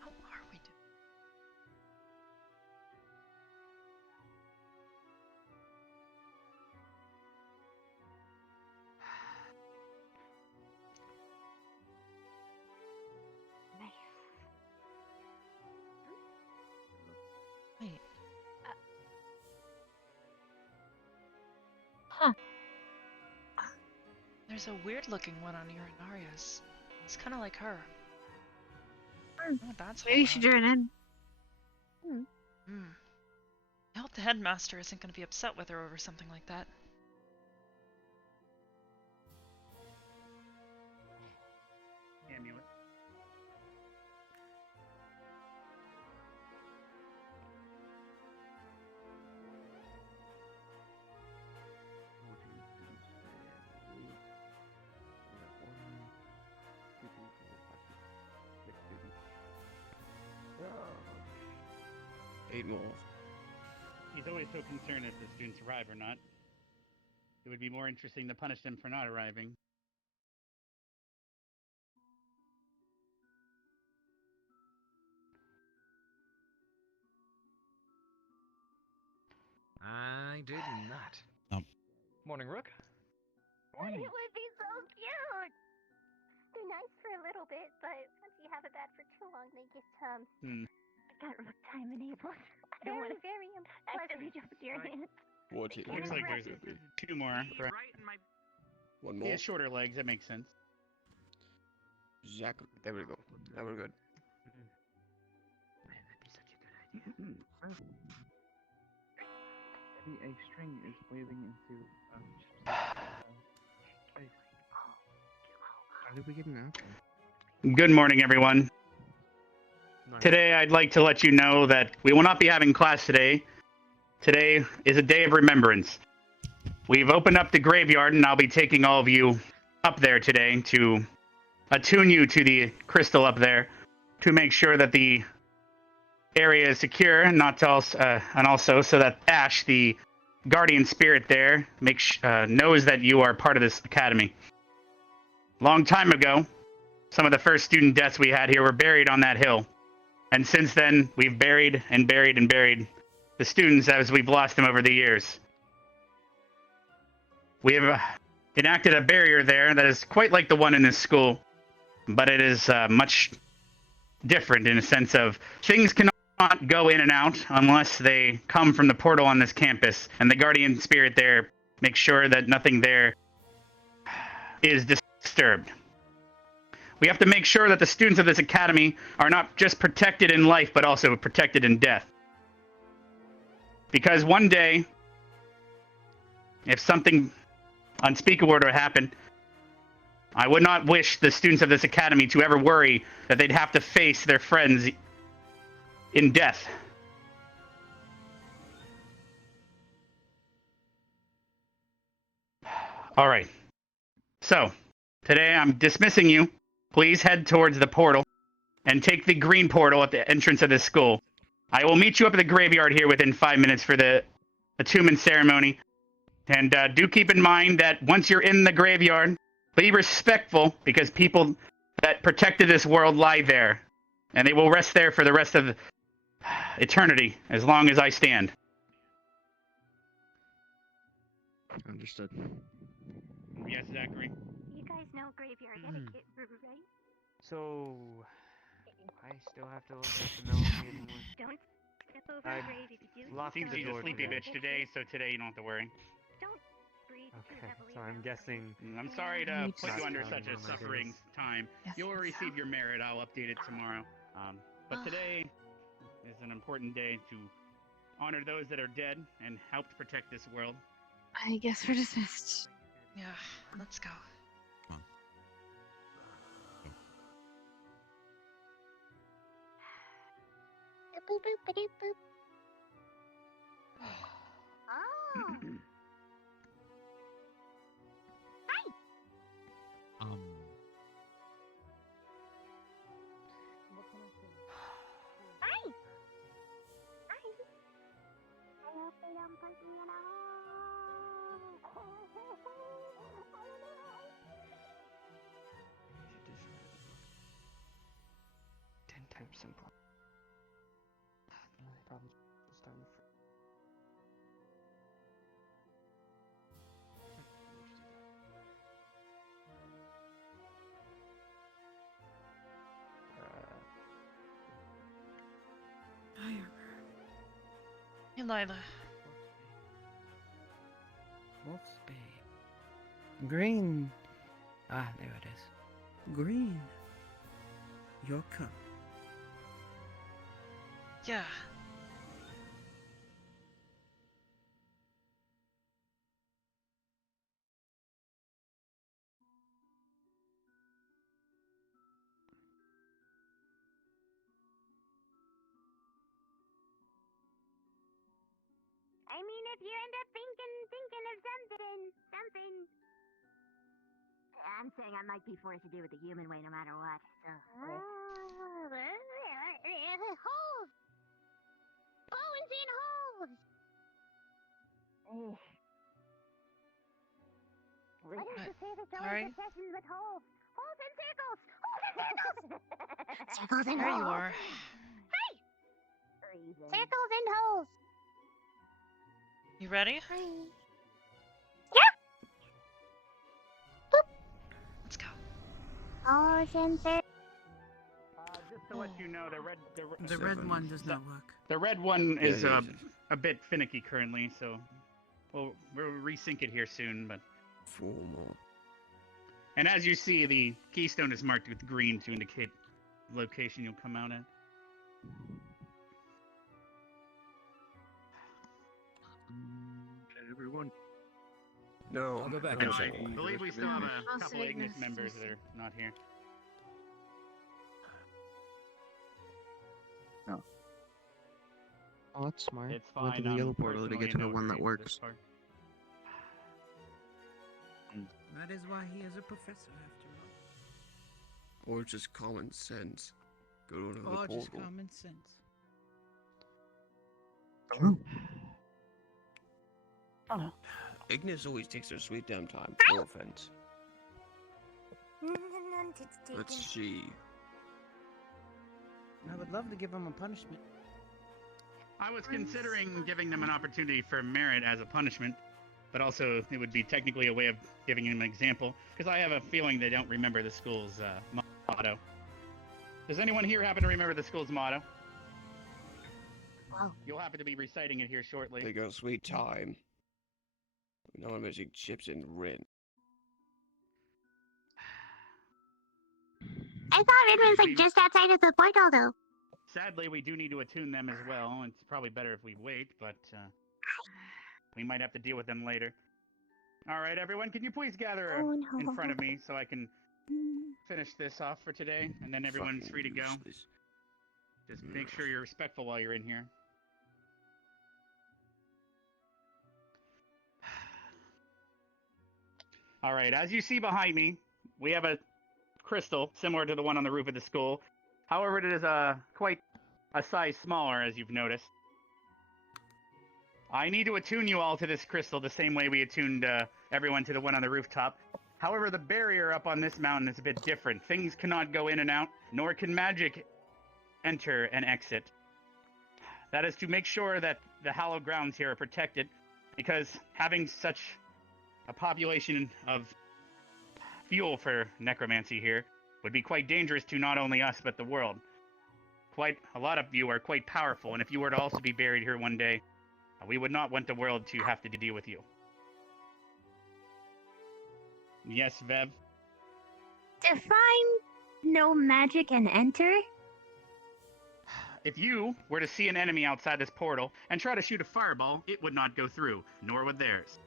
How are we doing? Wait. Huh. There's a weird-looking one on Urinaria's. It's kind of like her. Oh, that's Maybe you should join in. I hope the headmaster isn't going to be upset with her over something like that. Amulet. Eight more. He's always so concerned if the students arrive or not. It would be more interesting to punish them for not arriving. I did not. Morning, Rook. It would be so cute. They're nice for a little bit, but once you have it bad for too long, they get I got rook time enabled. I don't want to very unpleasant experience. What it Looks like there's two more. One He more. has shorter legs. That makes sense. Exactly. There we go. Now we're good. A string is waving into space. How did we get an outcome? Good morning, everyone. Today, I'd like to let you know that we will not be having class today. Today is a day of remembrance. We've opened up the graveyard, and I'll be taking all of you up there today to attune you to the crystal up there to make sure that the area is secure, and also so that Ash, the guardian spirit there, knows that you are part of this academy. Long time ago, some of the first student deaths we had here were buried on that hill. And since then, we've buried and buried and buried the students as we've lost them over the years. We have enacted a barrier there that is quite like the one in this school, but it is much different in a sense of things cannot go in and out unless they come from the portal on this campus, and the guardian spirit there makes sure that nothing there is disturbed. We have to make sure that the students of this academy are not just protected in life, but also protected in death. Because one day, if something unspeakable were to happen, I would not wish the students of this academy to ever worry that they'd have to face their friends in death. All right. So, today I'm dismissing you. Please head towards the portal and take the green portal at the entrance of the school. I will meet you up at the graveyard here within 5 minutes for the attunement ceremony. And do keep in mind that once you're in the graveyard, be respectful because people that protected this world lie there. And they will rest there for the rest of eternity, as long as I stand. Understood. Yes, Zachary? You guys know graveyard etiquette, right? So, I still have to look at the melody anymore. Don't step over I a grave if you do. locked Seems the he's a door sleepy today. bitch today, so today you don't have to worry. Don't breathe too Okay, heavily. so I'm guessing. I'm sorry to put you under Not such a counting on my suffering days. time. You'll receive your merit. I'll update it tomorrow. But today is an important day to honor those that are dead and helped protect this world. I guess we're dismissed. Yeah, let's go. Boop, boop, ba-doop, boop. Oh. Hi. Hi. Hi. I hope they don't put me in a hole. Ten times simpler. No, I probably just start with. Hi, Arbor. Hey, Lila. Wolf's Bay. Green. Ah, there it is. Green. Your cup. Yeah. I mean, if you end up thinking of something. I'm saying I might be forced to do it the human way no matter what. So. Holes! Bones in holes! Why don't you say the Sorry? doors obsessions with holes? Holes and circles! Holes and circles! Circles and There holes! you are. Hey! Circles and holes! You ready? Hi. Yeah! Boop! Let's go. Holes and circles. Just to let you know, the red one does not work. The red one is Yeah, a bit finicky currently, so we'll resync it here soon. But Formal. and as you see, the keystone is marked with green to indicate the location you'll come out at. Everyone. No. I'll go back And and I check. believe we still have a Most couple of Ignis Ignis members is- that are not here. Oh, that's smart. It's Went to fine. the yellow I'm portal to get to personally the no one that hurry for works. this part. That is why he is a professor, after all. Or just common sense. Go to another Or just portal. common sense. Ignis always takes their sweet damn time. No offense. Let's see. I would love to give him a punishment. I was considering giving them an opportunity for merit as a punishment, but also it would be technically a way of giving them an example, because I have a feeling they don't remember the school's motto. Does anyone here happen to remember the school's motto? Wow. You'll happen to be reciting it here shortly. They go sweet time. No one missing chips and Rin. I thought it was like just outside of the portal, though. Sadly, we do need to attune them as well. It's probably better if we wait, but we might have to deal with them later. All right, everyone, can you please gather in front of me so I can finish this off for today, and then everyone's Fucking free to go. useless. Just make sure you're respectful while you're in here. All right, as you see behind me, we have a crystal similar to the one on the roof of the school. However, it is quite a size smaller, as you've noticed. I need to attune you all to this crystal the same way we attuned everyone to the one on the rooftop. However, the barrier up on this mountain is a bit different. Things cannot go in and out, nor can magic enter and exit. That is to make sure that the hallowed grounds here are protected, because having such a population of fuel for necromancy here would be quite dangerous to not only us, but the world. Quite a lot of you are quite powerful, and if you were to also be buried here one day, we would not want the world to have to deal with you. Yes, Vev? Define no magic and enter? If you were to see an enemy outside this portal and try to shoot a fireball, it would not go through, nor would theirs.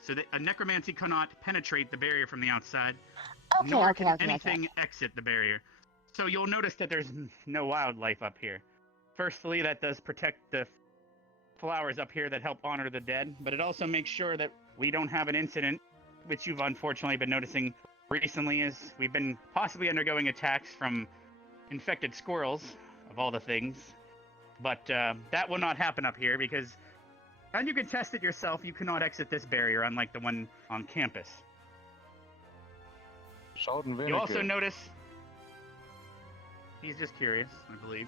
So that a necromancy cannot penetrate the barrier from the outside, nor can anything exit the barrier. So you'll notice that there's no wildlife up here. Firstly, that does protect the flowers up here that help honor the dead, but it also makes sure that we don't have an incident, which you've unfortunately been noticing recently, is we've been possibly undergoing attacks from infected squirrels, of all the things. But that will not happen up here, because, and you can test it yourself, you cannot exit this barrier, unlike the one on campus. Salt and vinegar. You also notice, he's just curious, I believe.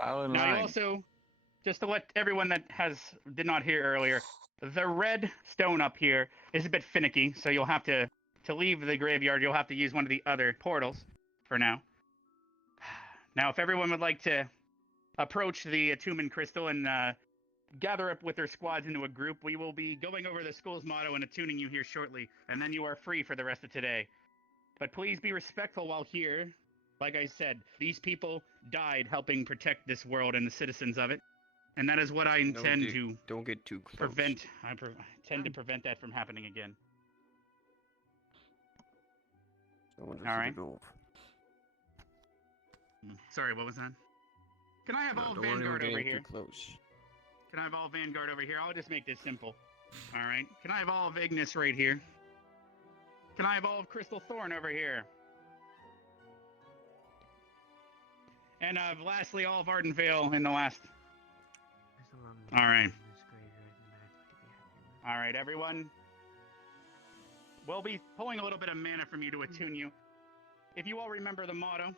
Now you also, just to let everyone that did not hear earlier, the red stone up here is a bit finicky, so you'll have to leave the graveyard, you'll have to use one of the other portals for now. Now, if everyone would like to approach the attunement crystal and gather up with their squads into a group, we will be going over the school's motto and attuning you here shortly, and then you are free for the rest of today. But please be respectful while here. Like I said, these people died helping protect this world and the citizens of it, and that is what I intend to don't get too close. prevent. I intend to prevent that from happening again. All right. Sorry, what was that? Can I have all Vanguard over here? Can I have all Vanguard over here? I'll just make this simple. All right. Can I have all of Ignis right here? Can I have all of Crystal Thorn over here? And lastly, all of Ardenvale in the last. All right. All right, everyone. We'll be pulling a little bit of mana from you to attune you. If you all remember the motto,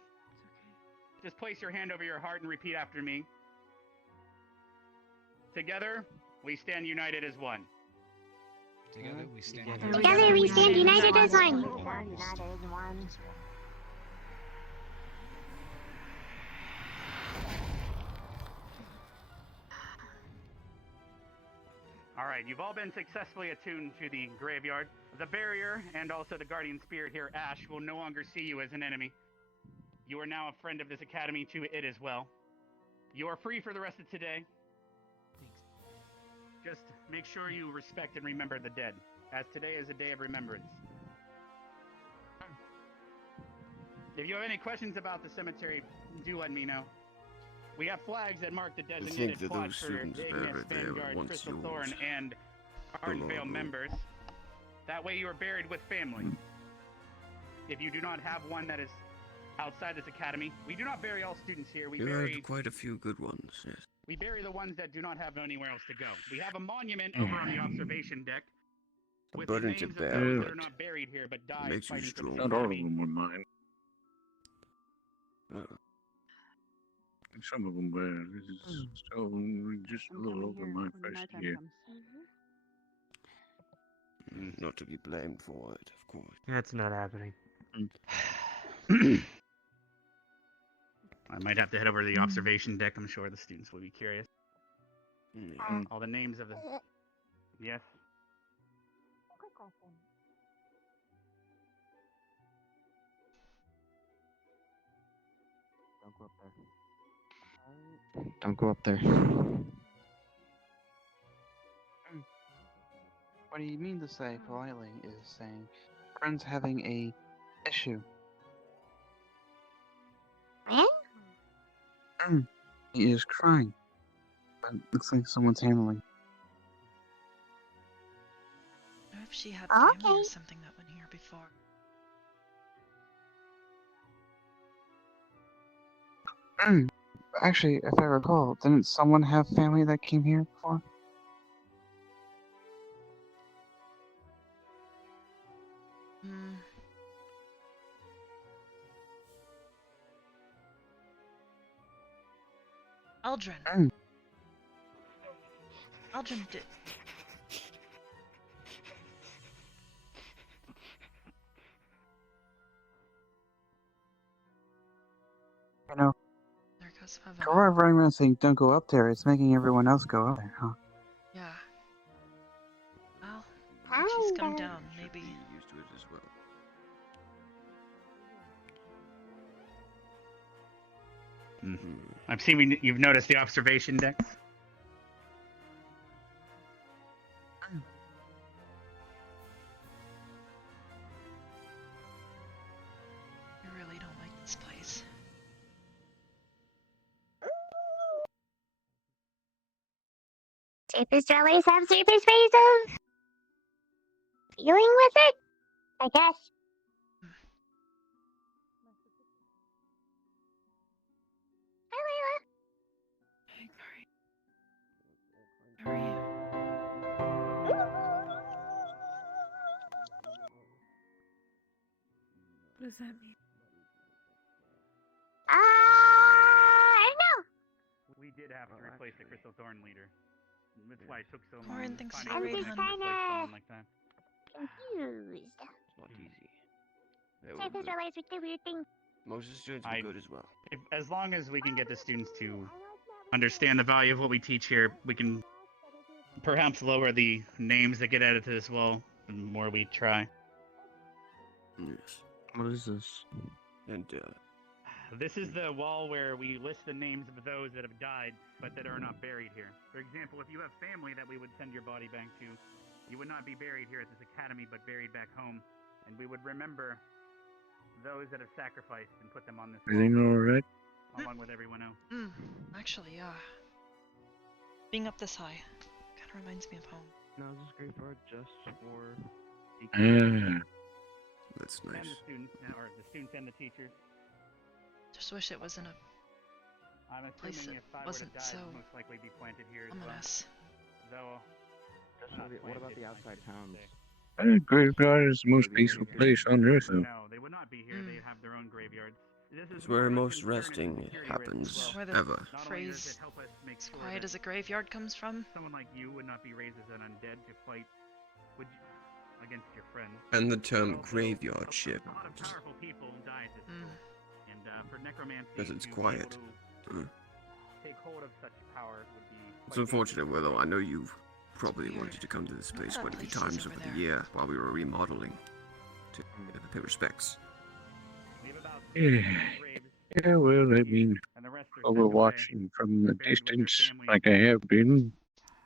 just place your hand over your heart and repeat after me. Together, we stand united as one. Together we stand Together we stand united as one. All right, you've all been successfully attuned to the graveyard. The barrier and also the guardian spirit here, Ash, will no longer see you as an enemy. You are now a friend of this academy to it as well. You are free for the rest of today. Thanks. Just make sure you respect and remember the dead, as today is a day of remembrance. If you have any questions about the cemetery, do let me know. We have flags that mark the designated plots for Ignis, Vanguard, Crystal Thorn, and Ardenvale members. That way you are buried with family. If you do not have one that is outside this academy, we do not bury all students here. We bury quite a few good ones, yes. We bury the ones that do not have anywhere else to go. We have a monument over on the observation deck with the names of those that are not buried here but died fighting for the Not all of them were mine. Some of them were. This is still just a little over my first year. Not to be blamed for it, of course. That's not happening. I might have to head over to the observation deck. I'm sure the students will be curious. All the names of the... Yes? Quick question. Don't go up there. Don't go up there. What you mean to say politely is saying, friend's having a issue. He is crying. But looks like someone's handling. if she had family Okay. or something that went here before. Actually, if I recall, didn't someone have family that came here before? Hmm. Aldrin. Aldrin did. You know, There goes Favana. Corona Remembrance saying don't go up there. It's making everyone else go up there, huh? Yeah. Well, if she's come down, maybe. Used to it as well. I'm assuming you've noticed the observation decks. I really don't like this place. Safest always have safest ways of dealing with it, I guess. Hi, Layla. Hey, Kari. How are you? What does that mean? I know. We did have to replace the Crystal Thorn leader. That's why it took so long. Warren thinks finding you're a right, way to hun. replace someone like that. Confused. It's not easy. They were Safest good. always would do weird things. Most of the students were good as well. As long as we can get the students to understand the value of what we teach here, we can perhaps lower the names that get added to this wall the more we try. Yes. What is this? And, This is the wall where we list the names of those that have died, but that are not buried here. For example, if you have family that we would send your body back to, you would not be buried here at this academy, but buried back home. And we would remember those that have sacrificed and put them on this wall. Everything alright? Along with everyone else. Actually, yeah. Being up this high kind of reminds me of home. No, this is graveyard just for. That's And nice. the students, or the students and the teachers. Just wish it wasn't a I'm place assuming that if I would wasn't have died, so it'd most likely be planted here as ominous. well. Though. What about the outside towns? I think graveyard is the most peaceful place on earth, though. No, they would not be here. They have their own graveyards. This is It's where more most concern as a resting security happens risk as Where well. the ever. Not only does phrase it help us make "as sure quiet that as a graveyard" comes from. someone like you would not be raised as an undead to fight against your friends. And the term Also, graveyard ship. A lot of powerful people died at this school. And for necromancy Because it's to be quiet. able to take hold of such power would be It's quite unfortunate, dangerous. Willow. I know you probably weird. wanted to come to this place That quite a few place is times over over there. the year while we were remodeling to pay respects. We have about Yeah. graves, Yeah, well, I mean, and the rest are tucked away, overwatching from the buried with their distance, families. like I have been.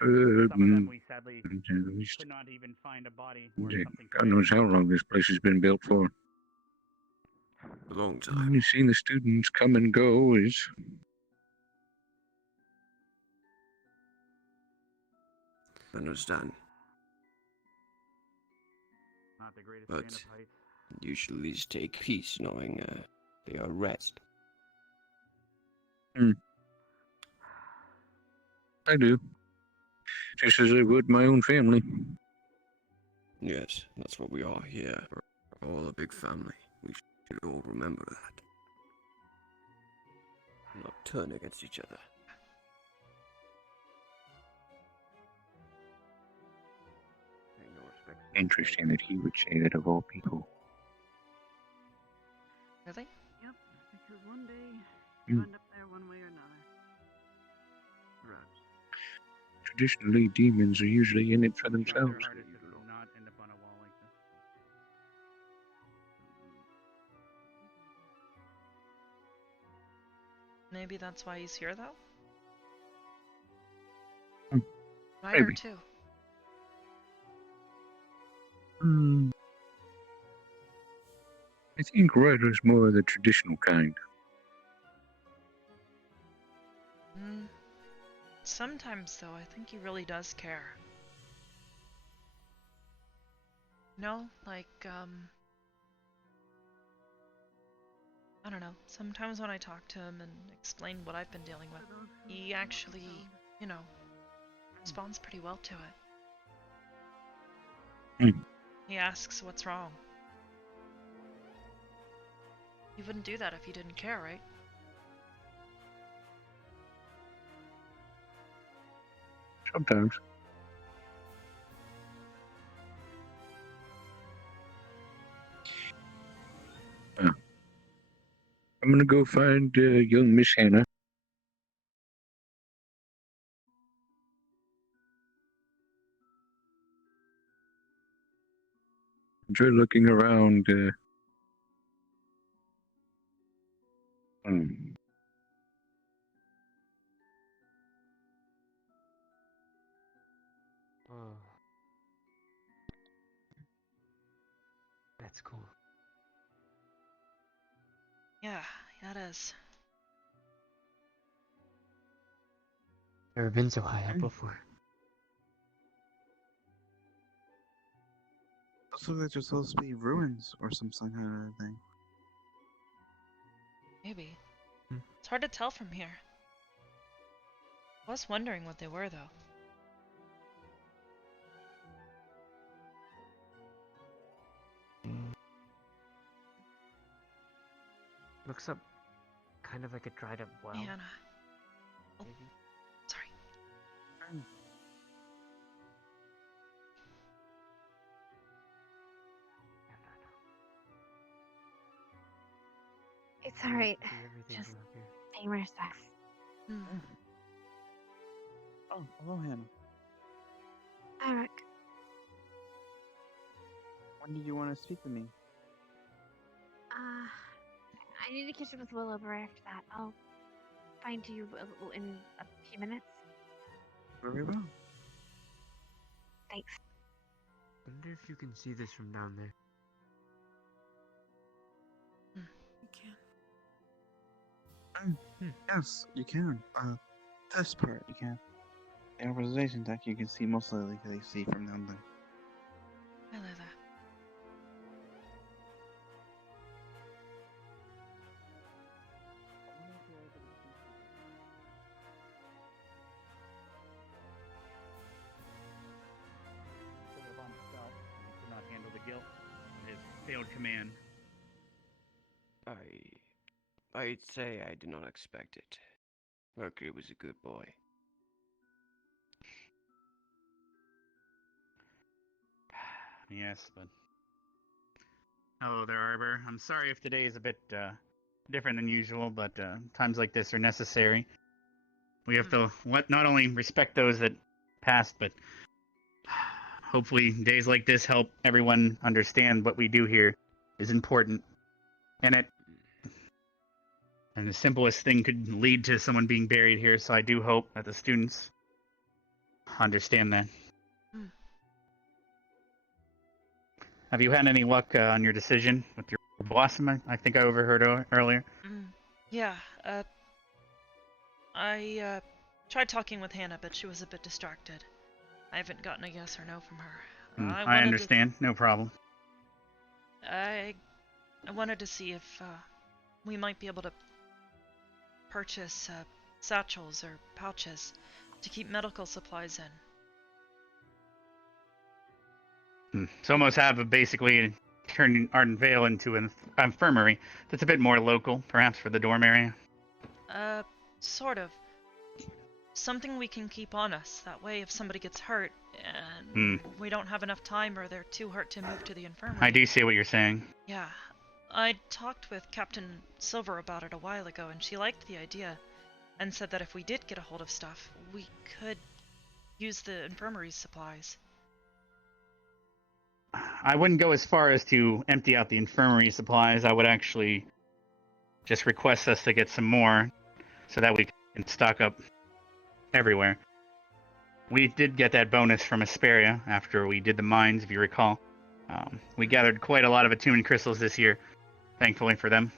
Some of them we sadly At least, could not even find a body or something. God knows how long this place has been built for. A long I've time. only seen the students come and go is I understand. Not the greatest But fan of heights. you should at least take peace knowing they are rest. I do. Just as I would my own family. Yes, that's what we are here. We're all a big family. We should all remember that. Not turn against each other. Interesting that he would say that of all people. Really? Yep, because one day Hmm. you end up there one way or another. Perhaps. Traditionally, demons are usually in it for Try their themselves. hardest to not end up on a wall like this. Maybe that's why he's here, though? Maybe. Ryder, too. I think Ryder's more of the traditional kind. Sometimes, though, I think he really does care. No, like, I don't know. Sometimes when I talk to him and explain what I've been dealing with, he actually, you know, responds pretty well to it. He asks what's wrong. You wouldn't do that if you didn't care, right? Sometimes. I'm gonna go find young Miss Hannah. Enjoy looking around. Oh. That's cool. Yeah, that is. Never been so high up before. Those look like they're supposed to be ruins or some kind of thing. Maybe. It's hard to tell from here. I was wondering what they were, though. Looks up kind of like a dried up well. Hannah. Oh, maybe. Sorry. It's alright. See everything Just from up here. paying my respects. Oh, hello, Hannah. Eric. When did you want to speak to me? I need to catch up with Willow, but right after that, I'll find you in a few minutes. Very well. Thanks. Wonder if you can see this from down there. You can. Yes, you can. This part you can. The improvisation deck you can see mostly like they see from down there. I love that. Upon himself, he could not handle the guilt of his failed command. I'd say I did not expect it. Mercury was a good boy. Yes, but... Hello there, Arbor. I'm sorry if today is a bit different than usual, but times like this are necessary. We have to not only respect those that passed, but hopefully days like this help everyone understand what we do here is important. And the simplest thing could lead to someone being buried here, so I do hope that the students understand that. Have you had any luck on your decision with your blossom? I think I overheard earlier. Yeah, I tried talking with Hannah, but she was a bit distracted. I haven't gotten a yes or no from her. I understand. No problem. I wanted to see if we might be able to purchase satchels or pouches to keep medical supplies in. It's almost have basically turned Arden Vale into an infirmary that's a bit more local, perhaps for the dorm area. Sort of. Something we can keep on us. That way, if somebody gets hurt and we don't have enough time or they're too hurt to move to the infirmary. I do see what you're saying. Yeah. I talked with Captain Silver about it a while ago, and she liked the idea and said that if we did get a hold of stuff, we could use the infirmary's supplies. I wouldn't go as far as to empty out the infirmary supplies. I would actually just request us to get some more so that we can stock up everywhere. We did get that bonus from Asperia after we did the mines, if you recall. We gathered quite a lot of attunement crystals this year, thankfully for them.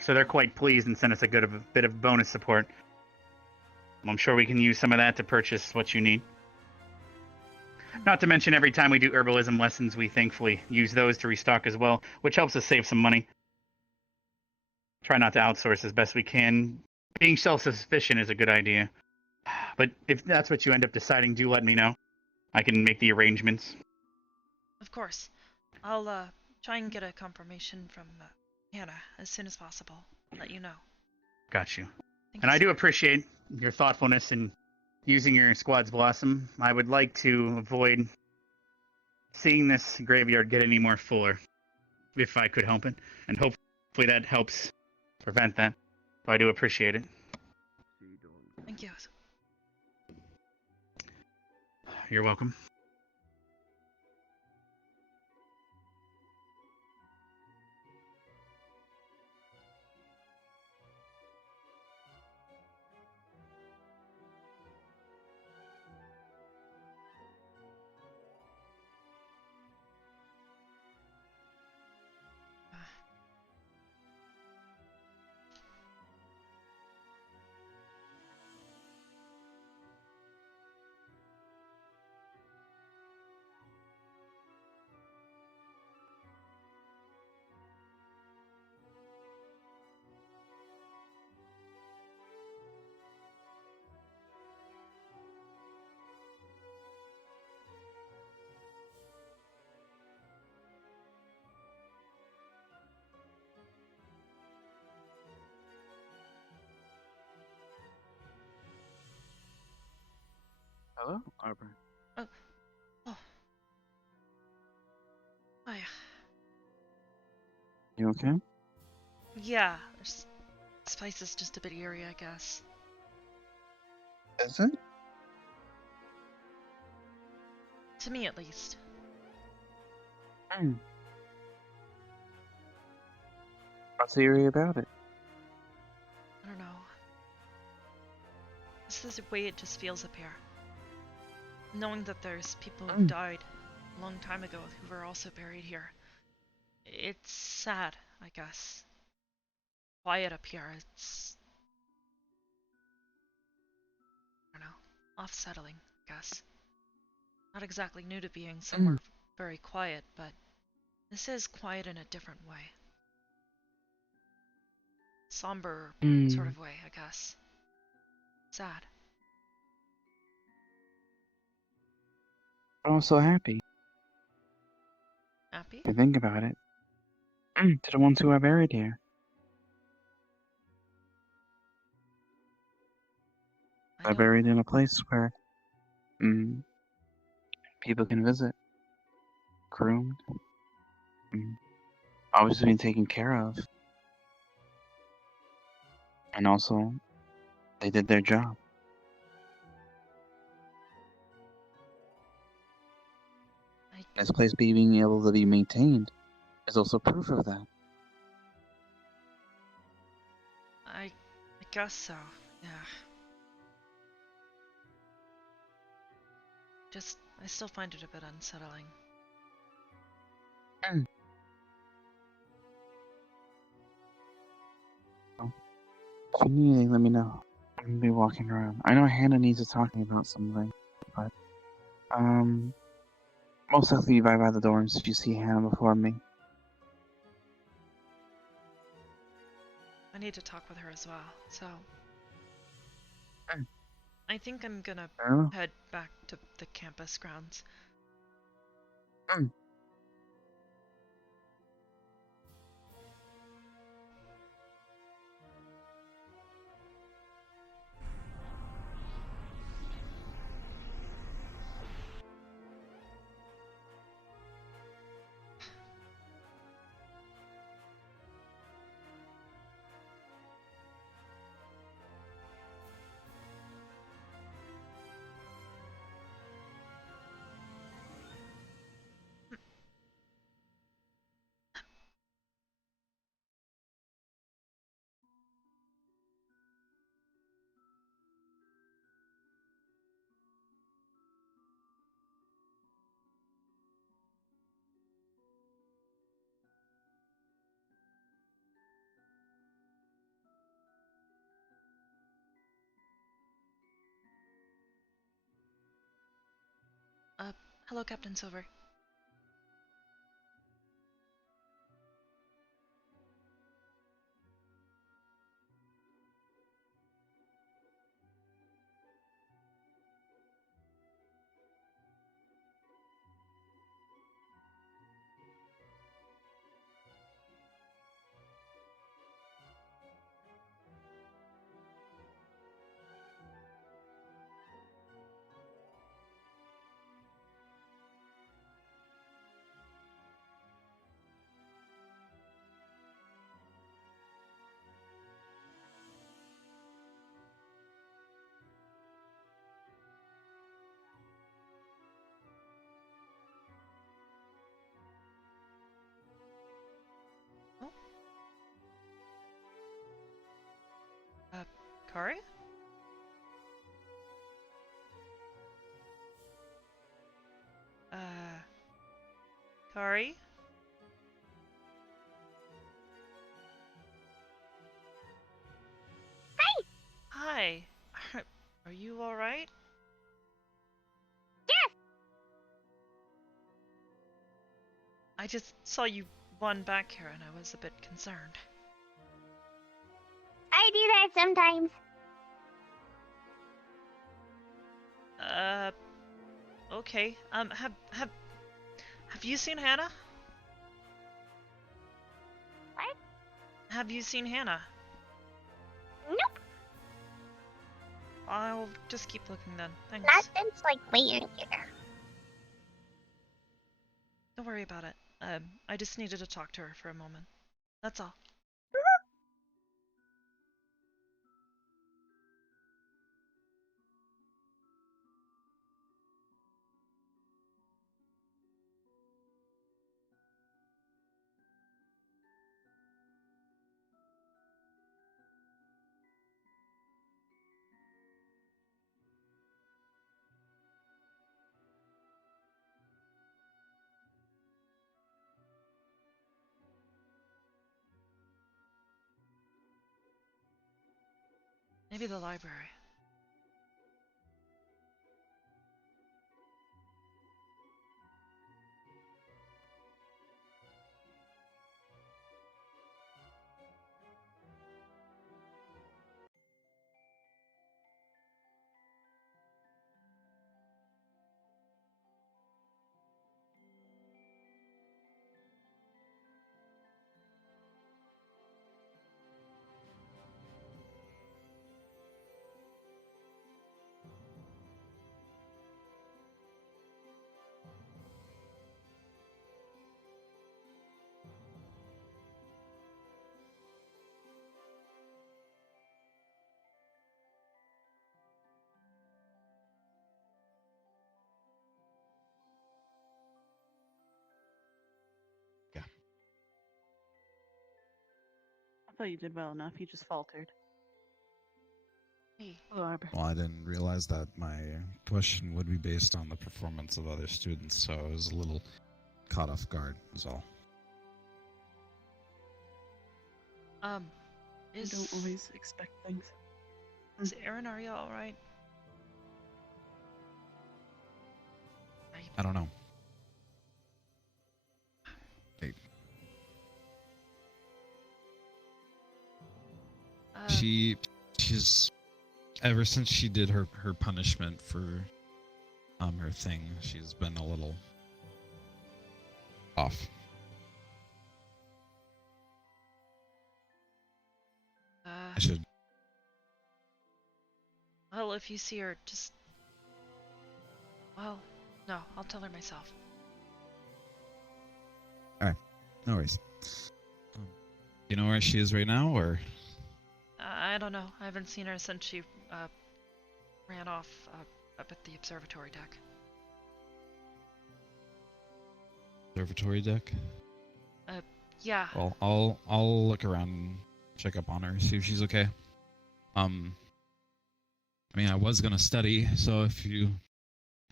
So they're quite pleased and sent us a bit of bonus support. I'm sure we can use some of that to purchase what you need. Not to mention every time we do herbalism lessons, we thankfully use those to restock as well, which helps us save some money. Try not to outsource as best we can. Being self-sufficient is a good idea. But if that's what you end up deciding, do let me know. I can make the arrangements. Of course. I'll try and get a confirmation from Hannah as soon as possible. Let you know. Got you. Thank And you I so do much. appreciate your thoughtfulness in using your squad's blossom. I would like to avoid seeing this graveyard get any more fuller, if I could help it. And hopefully that helps prevent that. So I do appreciate it. Thank you. You're welcome. Hello, Arbor. Oh. Oh yeah. You okay? Yeah. This place is just a bit eerie, I guess. Is it? To me, at least. What's eerie about it? I don't know. This is the way it just feels up here. Knowing that there's people who died a long time ago who were also buried here. It's sad, I guess. Quiet up here, it's... I don't know. Off-settling, I guess. Not exactly new to being somewhere very quiet, but this is quiet in a different way. Somber sort of way, I guess. Sad. But also happy. Happy? If you think about it. To the ones who are buried here. They're buried in a place where people can visit. Groomed. Obviously being taken care of. And also, they did their job. This place being able to be maintained is also proof of that. I guess so, yeah. I still find it a bit unsettling. If you need anything, let me know. I'm gonna be walking around. I know Hannah needs to talk to me about something, but most likely be by the dorms if you see Hannah before me. I need to talk with her as well, so... I think I'm gonna head back to the campus grounds. Hello, Captain Silver. Kari? Kari? Hi! Are you alright? Yes! I just saw you run back here and I was a bit concerned. I do that sometimes. Okay. Have you seen Hannah? What? Have you seen Hannah? Nope. I'll just keep looking then. Thanks. Not since, like, way in here. Don't worry about it. I just needed to talk to her for a moment. That's all. Maybe the library. I thought you did well enough. You just faltered. Hey. Hello, Arbor. Well, I didn't realize that my question would be based on the performance of other students, so I was a little caught off guard, is all. I don't always expect things. Is Aaron Aria alright? I don't know. Hey. She's ever since she did her punishment for her thing, she's been a little off. I should. Well, if you see her, just... Well, no, I'll tell her myself. Alright, no worries. You know where she is right now, or? I don't know. I haven't seen her since she ran off up at the observatory deck. Observatory deck? Yeah. Well, I'll look around and check up on her, see if she's okay. I mean, I was gonna study, so if you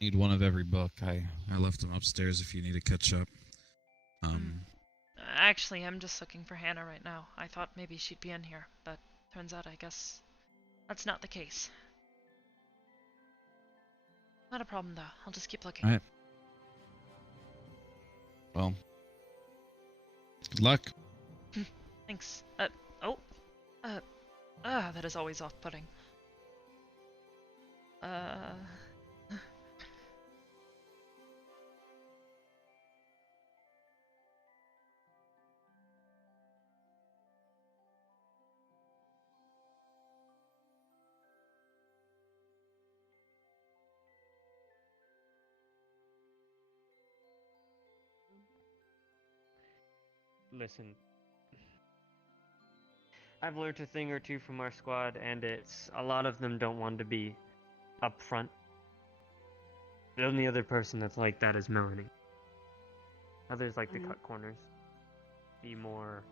need one of every book, I left them upstairs if you need to catch up. Actually, I'm just looking for Hannah right now. I thought maybe she'd be in here, but turns out I guess that's not the case. Not a problem though. I'll just keep looking. Alright. Good luck. Thanks. That is always off-putting. Listen, I've learned a thing or two from our squad, and it's a lot of them don't want to be up front. The only other person that's like that is Melanie. Others like to cut corners, be more.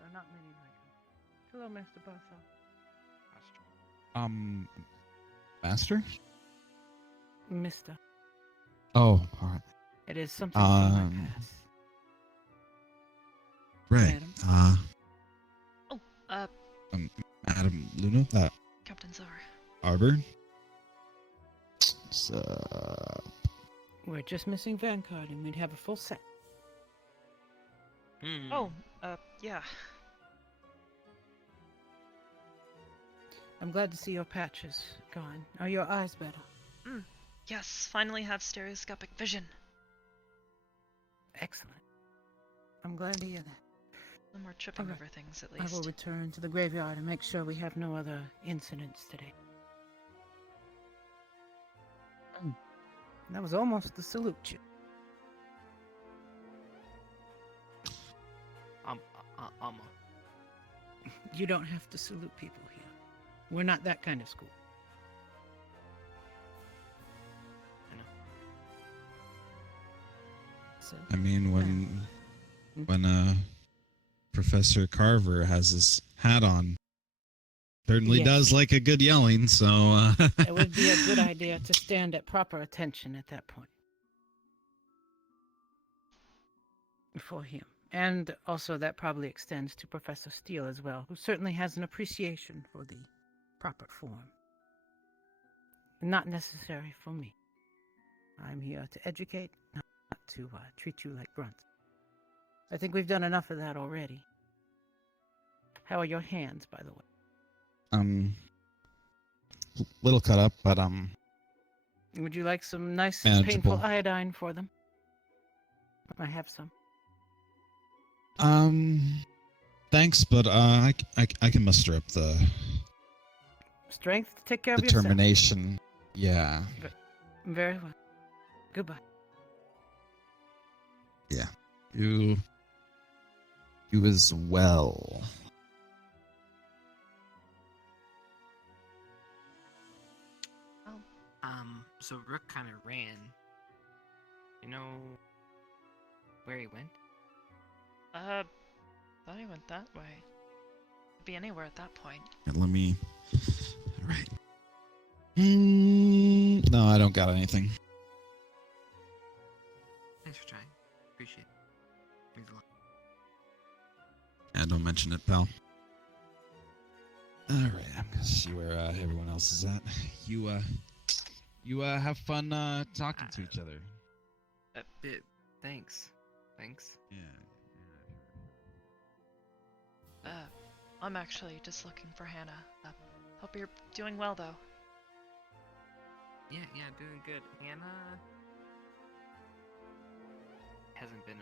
There are not many like him. Hello, Master Barthel. Master? Mister. Oh, alright. It is something from my past. Right. Madam. Madam Luna? Captain Zar. Arbor? We're just missing Vanguard, and we'd have a full set. Oh, yeah. I'm glad to see your patch is gone. Are your eyes better? Yes, finally have stereoscopic vision. Excellent. I'm glad to hear that. No more tripping over things, at I will least. return to the graveyard and make sure we have no other incidents today. That was almost the salute, you. You don't have to salute people here. We're not that kind of school. So, I mean, when Professor Carver has his hat on, certainly Yes. does like a good yelling, so... it would be a good idea to stand at proper attention at that point. For him. And also that probably extends to Professor Steele as well, who certainly has an appreciation for the proper form. Not necessary for me. I'm here to educate, not to treat you like grunts. I think we've done enough of that already. How are your hands, by the way? Little cut up, but Would you like some nice manageable. painful iodine for them? I have some. Thanks, but I can muster up the Strength to take care of yourself. determination. Yeah. Very well. Goodbye. Yeah. You as well. So Rook kind of ran. You know where he went? Thought he went that way. Could be anywhere at that point. Let me... Right. No, I don't got anything. Thanks for trying. Appreciate it. Means a lot. Yeah, don't mention it, pal. Alright, I'm gonna see where everyone else is at. You have fun talking to each other. Thanks. Yeah. I'm actually just looking for Hannah. Hope you're doing well, though. Yeah, doing good. Hannah hasn't been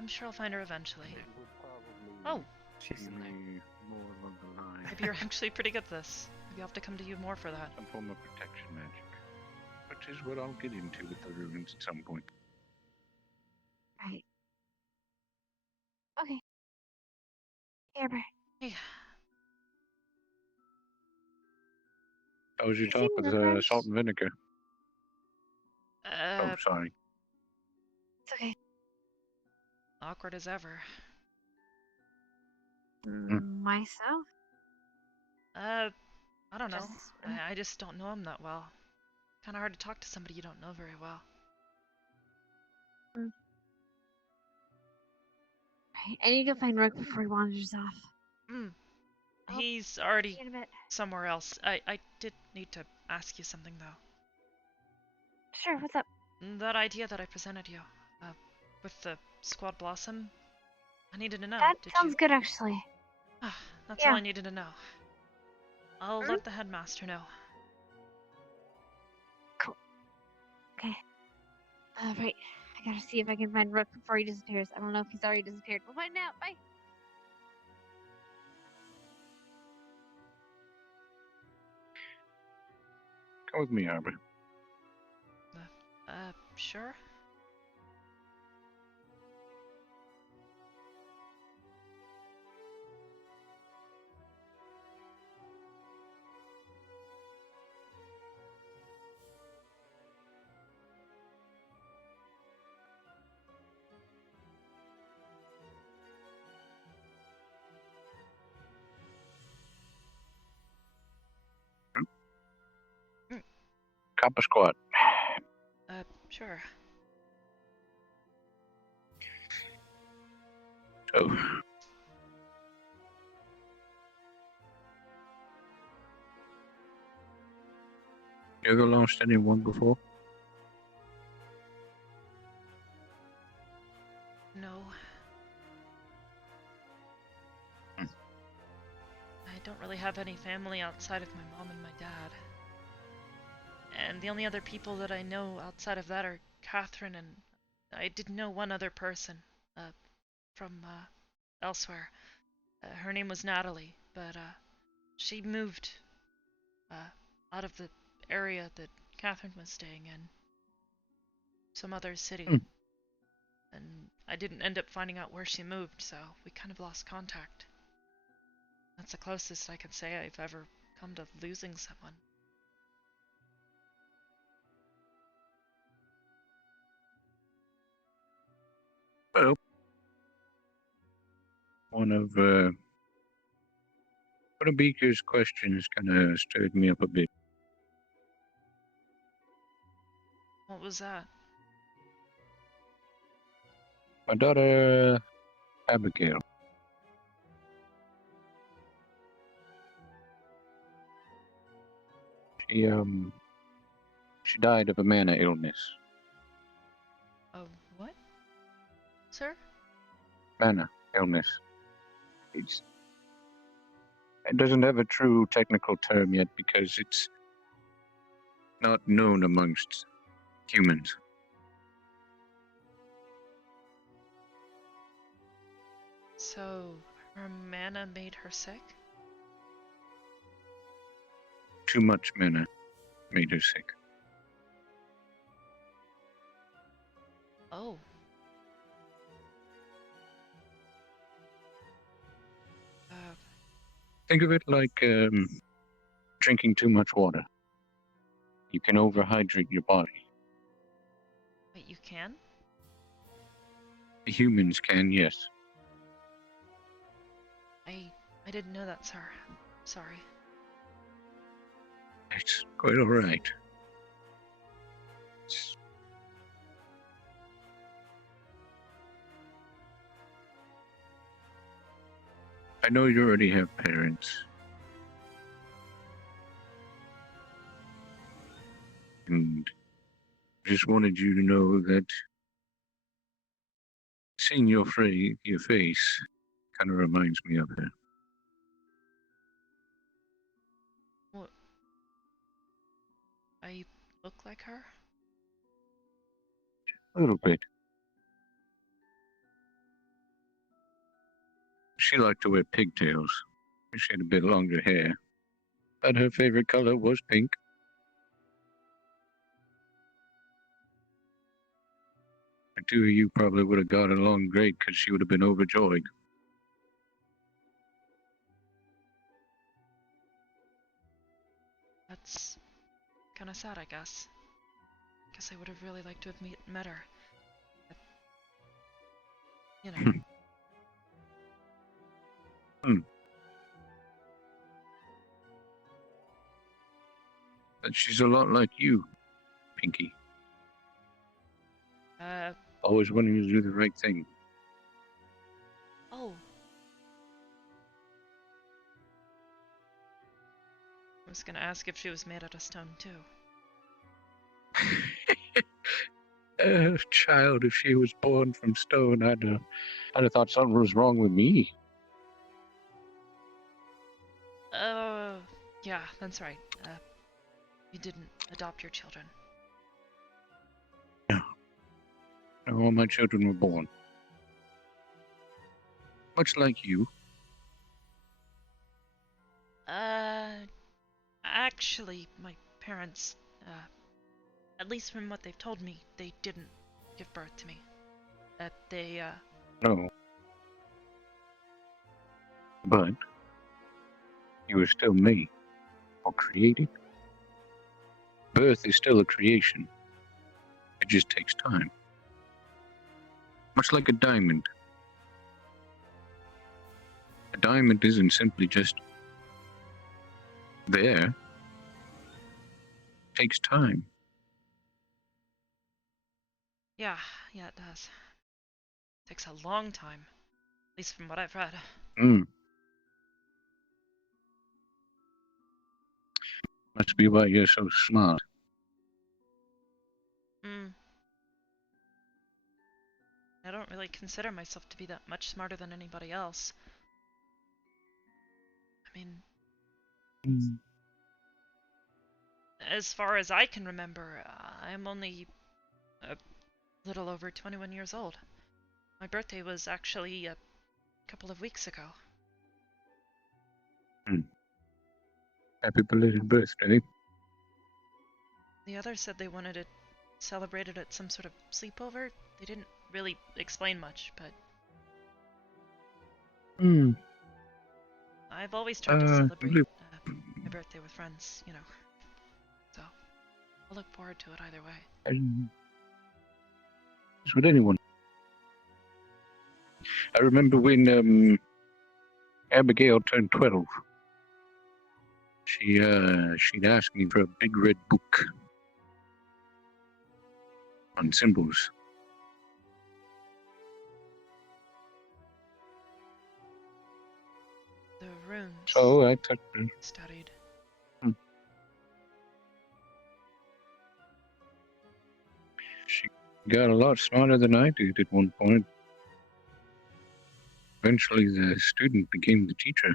I'm sure I'll find her eventually. Oh! She's in there. More along the line. Maybe you're actually pretty good at this. Maybe I'll have to come to you more for that. Some form of protection magic. Which is what I'll get into with the runes at some point. Right. Okay. Arbor. Hey. How was your You talk seem with different. salt and vinegar? Oh, sorry. It's okay. Awkward as ever. Myself? I don't know. Just- I just don't know him that well. Kinda hard to talk to somebody you don't know very well. Right. I need to go find Rook before he wanders off. He's already See you in a bit. somewhere else. I did need to ask you something, though. Sure, what's up? That idea that I presented you, with the Squad Blossom, I needed to know. That Did sounds you... good, actually. That's all I needed to know. I'll let the headmaster know. Cool. Okay. Right. I gotta see if I can find Rook before he disappears. I don't know if he's already disappeared. We'll find out. Bye. Come with me, Arbor. Sure? Copper squat. Sure. So, you ever lost anyone before? No. I don't really have any family outside of my mom and my dad. And the only other people that I know outside of that are Catherine, and I did know one other person, from, elsewhere. Her name was Natalie, but, she moved, out of the area that Catherine was staying in. Some other city. And I didn't end up finding out where she moved, so we kind of lost contact. That's the closest I can say I've ever come to losing someone. Well, one of Beaker's questions kind of stirred me up a bit. What was that? My daughter, Abigail. She died of a mana illness. Oh, what? Sir? Mana illness. It doesn't have a true technical term yet because it's not known amongst humans. So, her mana made her sick? Too much mana made her sick. Oh. Think of it like drinking too much water. You can overhydrate your body. Wait, you can? The humans can, yes. I didn't know that, sir. Sorry. It's quite alright. I know you already have parents. And just wanted you to know that seeing your face kind of reminds me of her. What? I look like her? A little bit. She liked to wear pigtails. She had a bit longer hair. But her favorite color was pink. The two of you probably would have got along great because she would have been overjoyed. That's kind of sad, I guess. Guess I would have really liked to have met her. But, you know. But she's a lot like you, Pinky. Always wanting to do the right thing. Oh. I was gonna ask if she was made out of stone, too. Child, if she was born from stone, I'd have thought something was wrong with me. Yeah, that's right. You didn't adopt your children. No. All my children were born. Much like you. Actually, my parents, at least from what they've told me, they didn't give birth to me. That they, No. But you were still made or created. Birth is still a creation. It just takes time. Much like a diamond. A diamond isn't simply just there. It takes time. yeah, it does. Takes a long time. At least from what I've read. Must be why you're so smart. I don't really consider myself to be that much smarter than anybody else. I mean, as far as I can remember, I'm only a little over 21 years old. My birthday was actually a couple of weeks ago. Happy belated birthday. The others said they wanted it celebrated at some sort of sleepover. They didn't really explain much, but I've always tried to celebrate my birthday with friends, you know. So I'll look forward to it either way. As with anyone. I remember when Abigail turned 12. She'd asked me for a big red book on symbols. The runes. So I took her. Studied. She got a lot smarter than I did at one point. Eventually, the student became the teacher.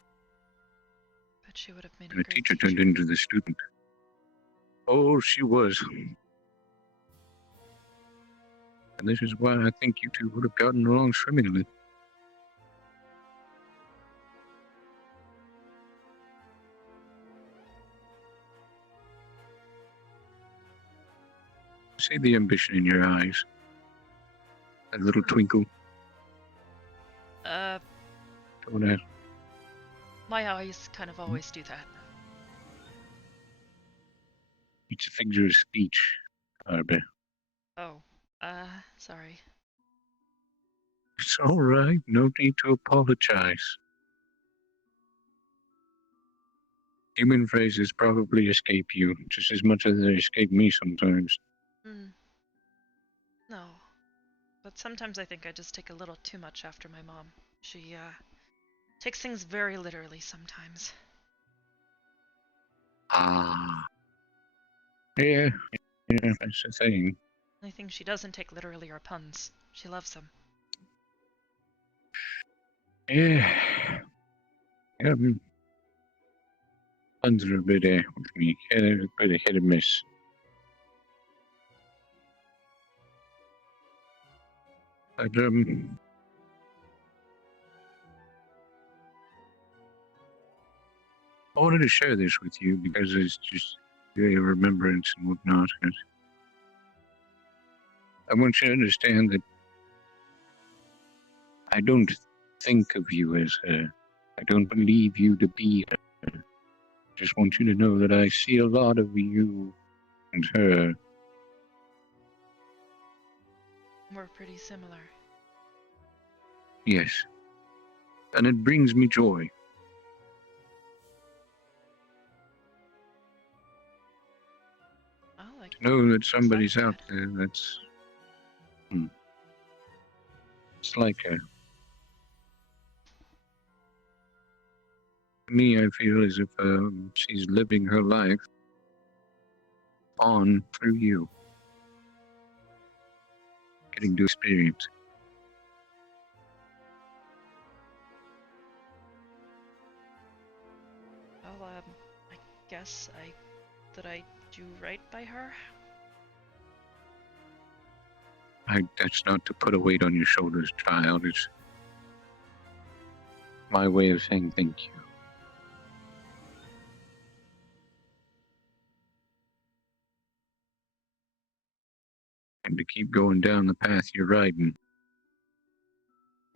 Bet she would have made and the teacher turned into the student. Oh, she was. And this is why I think you two would have gotten along swimmingly. See the ambition in your eyes. That little twinkle. Don't ask. My eyes kind of always do that. It's a figure of speech, Arbor. Oh, sorry. It's all right. No need to apologize. Human phrases probably escape you just as much as they escape me sometimes. No. But sometimes I think I just take a little too much after my mom. She, takes things very literally sometimes. Yeah, that's the thing. Anything she doesn't take literally are puns. She loves them. Yeah. Puns are a bit, with me. Yeah, they're a bit of hit and miss. But, I wanted to share this with you because it's just a remembrance and whatnot. And I want you to understand that I don't think of you as her. I don't believe you to be her. I just want you to know that I see a lot of you and her. We're pretty similar. Yes. And it brings me joy. Oh, To know that somebody's out there that's... It's like her. To me, I feel as if she's living her life on through you. Getting to experience. Well, I guess that I do right by her. That's not to put a weight on your shoulders, child. It's my way of saying thank you. And to keep going down the path you're riding.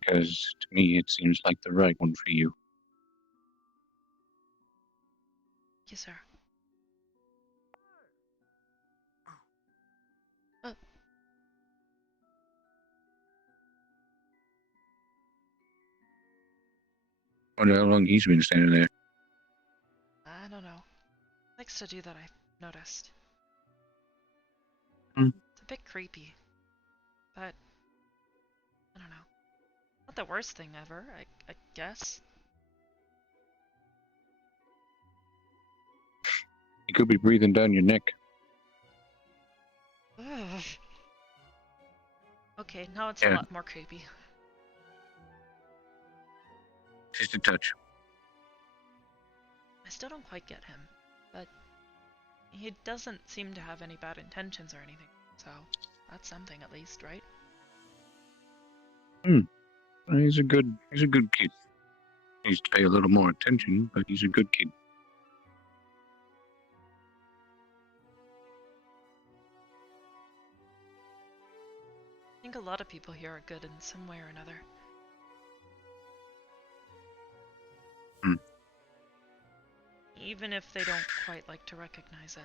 Because to me, it seems like the right one for you. Yes, sir. Wonder how long he's been standing there. I don't know. Likes to do that, I've noticed. It's a bit creepy. But, I don't know. Not the worst thing ever, I guess. He could be breathing down your neck. Ugh. Okay, now it's a lot more creepy. Just a touch. I still don't quite get him, but he doesn't seem to have any bad intentions or anything, so that's something at least, right? He's a good kid. Needs to pay a little more attention, but he's a good kid. I think a lot of people here are good in some way or another. Even if they don't quite like to recognize it.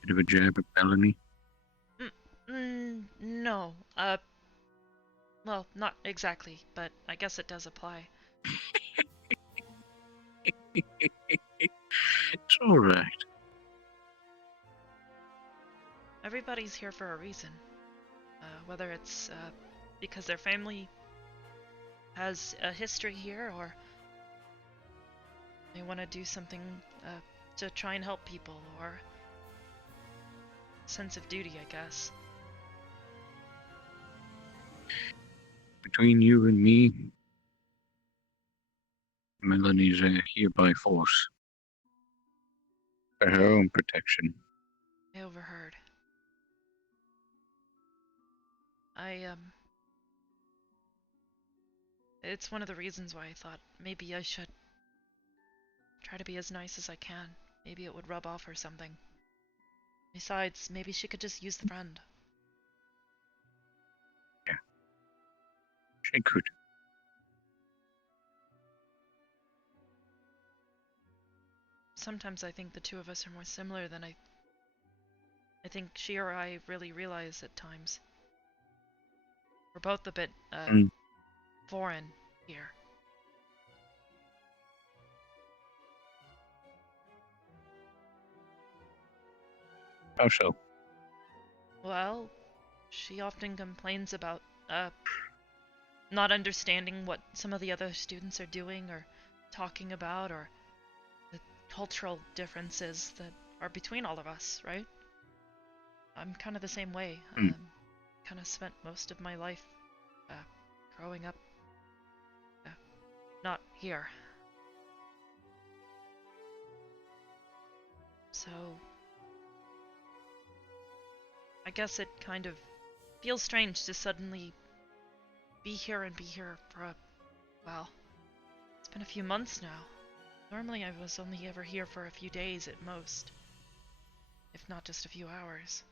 Bit of a jab at Bellamy. No. Well, not exactly, but I guess it does apply. It's alright. Everybody's here for a reason. Whether it's because their family has a history here, or they want to do something to try and help people, or sense of duty, I guess. Between you and me, Melanie's here by force. For her own protection. I overheard. It's one of the reasons why I thought maybe I should try to be as nice as I can. Maybe it would rub off or something. Besides, maybe she could just use the friend. Yeah. She could. Sometimes I think the two of us are more similar than I think she or I really realize at times. We're both a bit, foreign here. How so? Well, she often complains about, not understanding what some of the other students are doing or talking about, or the cultural differences that are between all of us, right? I'm kind of the same way. Kind of spent most of my life growing up not here. So I guess it kind of feels strange to suddenly be here for well, it's been a few months now. Normally I was only ever here for a few days at most, if not just a few hours.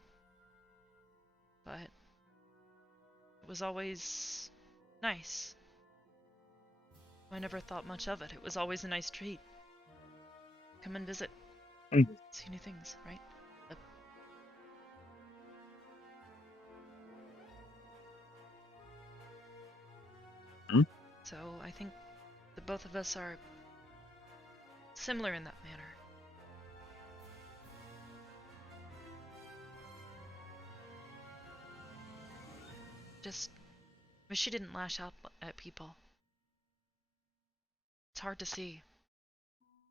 But it was always nice. I never thought much of it. It was always a nice treat. Come and visit. See new things, right? So I think the both of us are similar in that manner. Just wish she didn't lash out at people. It's hard to see.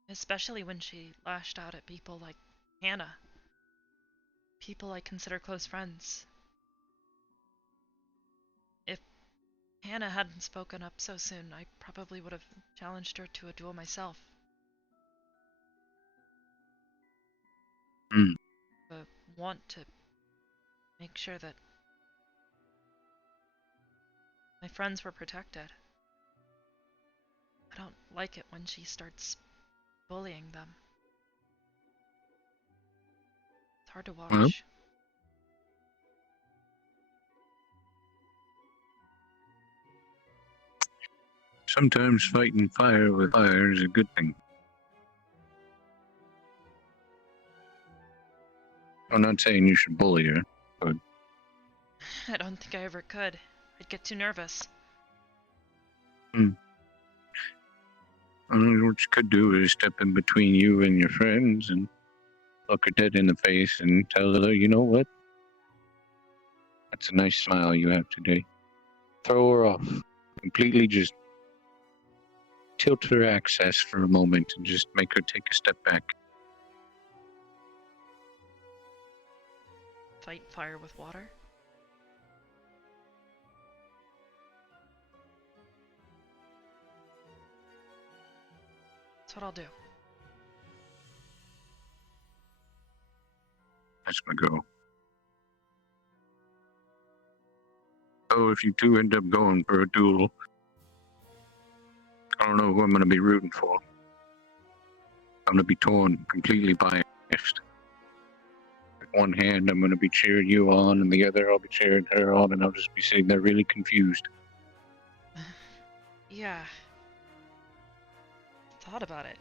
Especially when she lashed out at people like Hannah. People I consider close friends. If Hannah hadn't spoken up so soon, I probably would have challenged her to a duel myself. But want to make sure that my friends were protected. I don't like it when she starts bullying them. It's hard to watch. Sometimes fighting fire with fire is a good thing. I'm not saying you should bully her, but I don't think I ever could. I'd get too nervous. I don't know what you could do is step in between you and your friends and look her dead in the face and tell her, you know what? That's a nice smile you have today. Throw her off. Completely just tilt her access for a moment and just make her take a step back. Fight fire with water? That's what I'll do. That's my goal. So if you two end up going for a duel, I don't know who I'm going to be rooting for. I'm going to be torn, completely biased. With one hand, I'm going to be cheering you on, and the other, I'll be cheering her on, and I'll just be sitting there really confused. Yeah. Thought about it.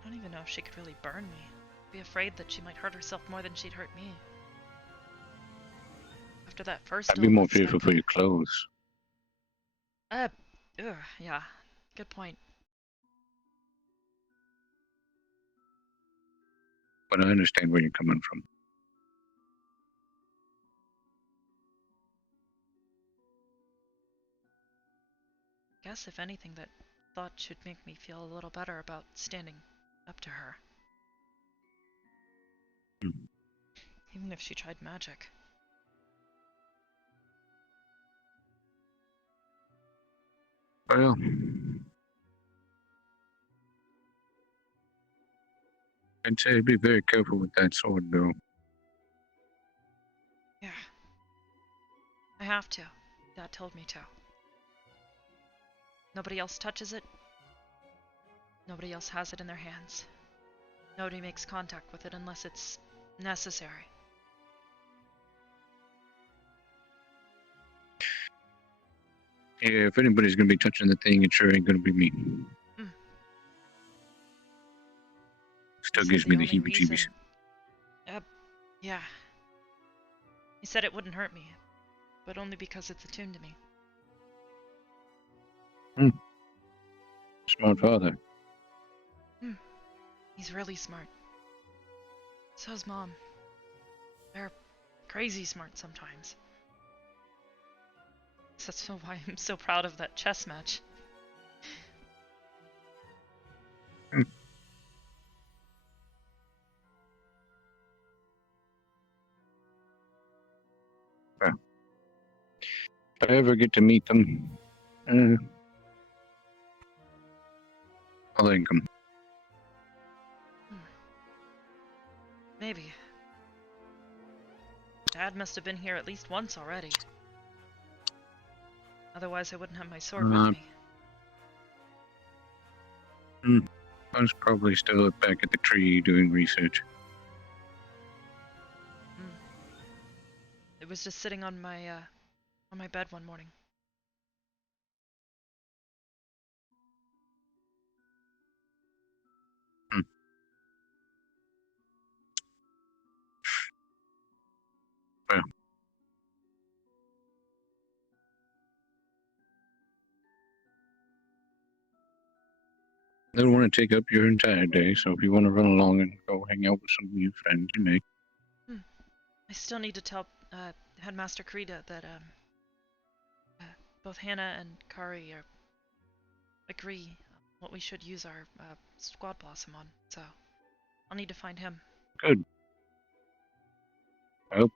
I don't even know if she could really burn me. I'd be afraid that she might hurt herself more than she'd hurt me. After that first I'd be duel more with fearful Steppa. for your clothes. Yeah. Good point. But I understand where you're coming from. Guess if anything, that thought should make me feel a little better about standing up to her. Even if she tried magic. Well, I'd say be very careful with that sword, though. Yeah. I have to. Dad told me to. Nobody else touches it. Nobody else has it in their hands. Nobody makes contact with it unless it's necessary. Yeah, if anybody's gonna be touching the thing, it sure ain't gonna be me. Still gives me the heebie-jeebies. Yeah. He said it wouldn't hurt me, but only because it's attuned to me. Smart father. He's really smart. So's Mom. They're crazy smart sometimes. That's why I'm so proud of that chess match. Well, if I ever get to meet them, I'll thank them. Maybe. Dad must have been here at least once already. Otherwise, I wouldn't have my sword with me. I was probably still back at the tree doing research. It was just sitting on my bed one morning. Well. I don't want to take up your entire day, so if you want to run along and go hang out with some of your friends, you may. I still need to tell Headmaster Krita that both Hannah and Kari agree what we should use our squad blossom on, so I'll need to find him. Good. Well,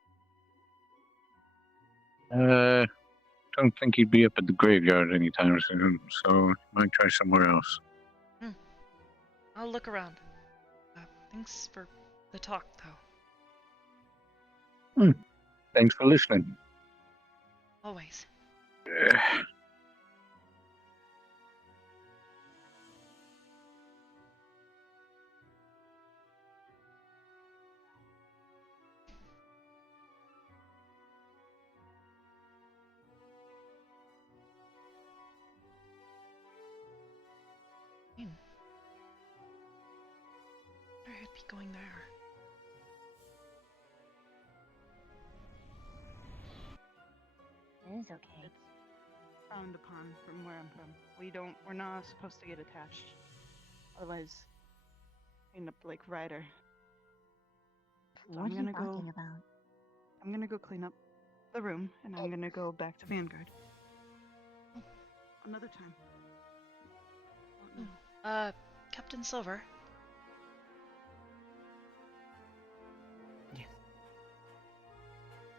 don't think he'd be up at the graveyard anytime soon, so might try somewhere else. I'll look around. Thanks for the talk, though. Thanks for listening. Always. I'd be going there. It is okay. It's frowned upon from where I'm from. We're not supposed to get attached. Otherwise, we end up like Ryder. So What are you talking about? I'm gonna go clean up the room, and I'm gonna go back to Vanguard. Another time. Captain Silver. Yes.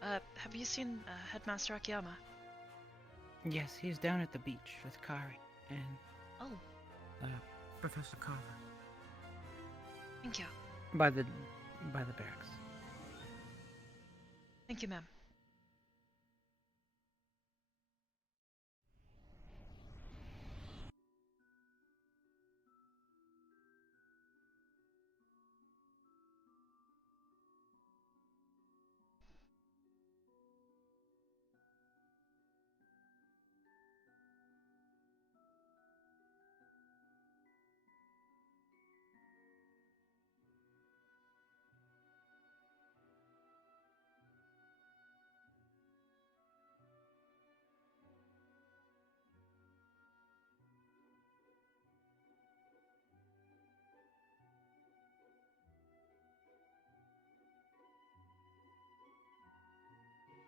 Have you seen Headmaster Akiyama? Yes, he's down at the beach with Kari and Professor Carver. Thank you. By the barracks. Thank you, ma'am.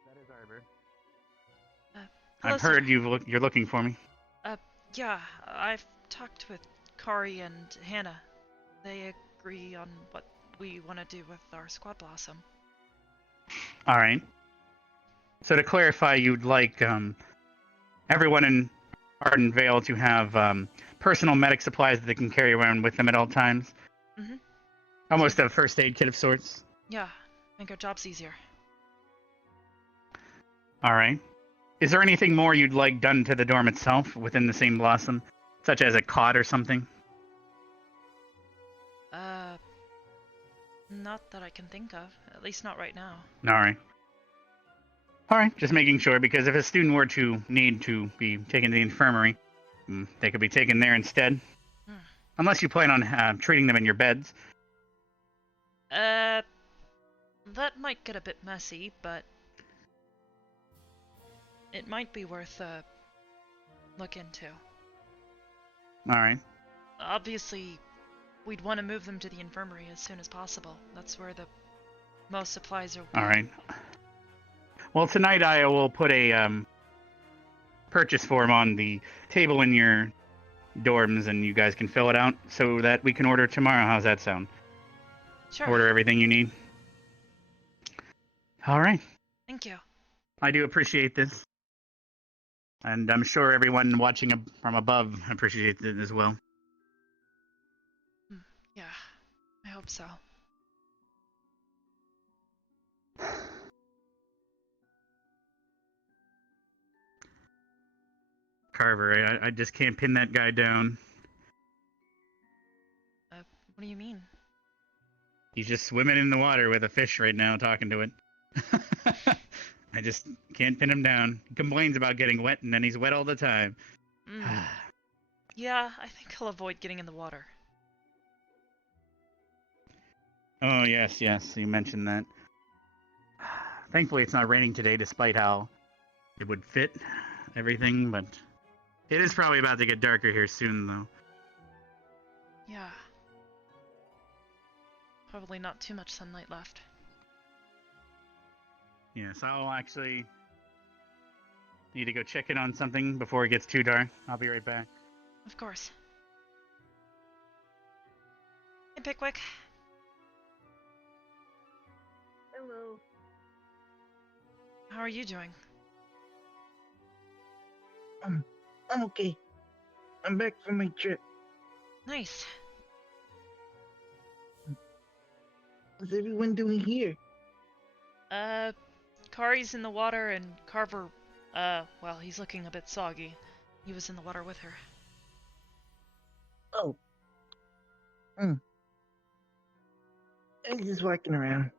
That is Arbor. Hello, I've heard you're looking for me. Yeah, I've talked with Kari and Hannah. They agree on what we want to do with our squad blossom. All right. So to clarify, you'd like everyone in Arden Vale to have personal medic supplies that they can carry around with them at all times. Mm-hmm. Almost a first aid kit of sorts. Yeah, make our jobs easier. All right. Is there anything more you'd like done to the dorm itself within the same blossom, such as a cot or something? Not that I can think of. At least not right now. All right. All right, just making sure, because if a student were to need to be taken to the infirmary, they could be taken there instead. Unless you plan on treating them in your beds. That might get a bit messy, but it might be worth a look into. All right. Obviously, we'd want to move them to the infirmary as soon as possible. That's where the most supplies are. All right. Well, tonight I will put a purchase form on the table in your dorms, and you guys can fill it out so that we can order tomorrow. How's that sound? Sure. Order everything you need. All right. Thank you. I do appreciate this. And I'm sure everyone watching from above appreciates it as well. Yeah, I hope so. Carver. I just can't pin that guy down. What do you mean? He's just swimming in the water with a fish right now, talking to it. I just can't pin him down. He complains about getting wet, and then he's wet all the time. Yeah, I think he'll avoid getting in the water. Oh, yes, you mentioned that. Thankfully, it's not raining today, despite how it would fit everything, but it is probably about to get darker here soon, though. Yeah. Probably not too much sunlight left. Yes, I'll actually need to go check in on something before it gets too dark. I'll be right back. Of course. Hey, Pickwick. Hello. How are you doing? I'm okay. I'm back from my trip. Nice. What's everyone doing here? Kari's in the water and Carver, well, he's looking a bit soggy. He was in the water with her. Oh. I'm just walking around.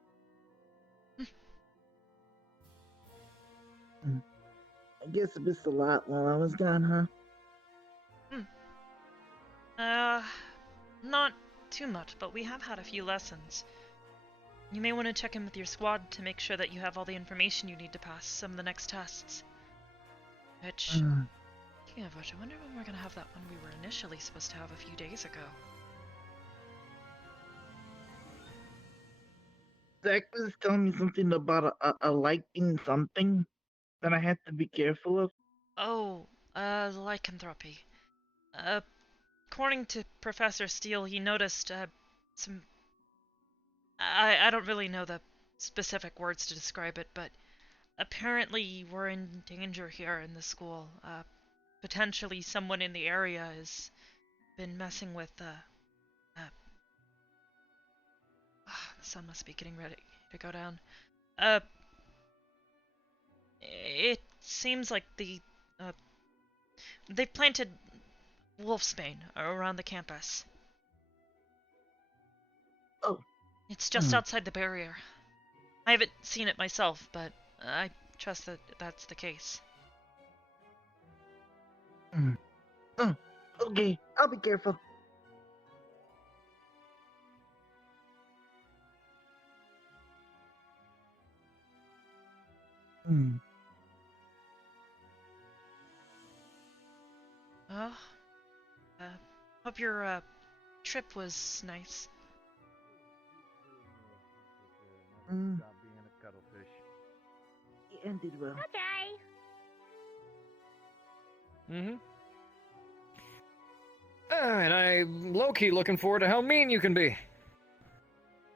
I guess I missed a lot while I was gone, huh? Not too much, but we have had a few lessons. You may want to check in with your squad to make sure that you have all the information you need to pass some of the next tests. Which, speaking of which, I wonder when we're gonna have that one we were initially supposed to have a few days ago. Zach was telling me something about a liking something that I had to be careful of. Oh, lycanthropy. According to Professor Steele, he noticed, some... I don't really know the specific words to describe it, but apparently we're in danger here in the school. Potentially someone in the area has been messing with, the sun must be getting ready to go down. It seems like they planted wolfsbane around the campus. Oh. It's just outside the barrier. I haven't seen it myself, but I trust that that's the case. Okay, I'll be careful. Well, hope your trip was nice. It ended well. Okay. And I'm low-key looking forward to how mean you can be.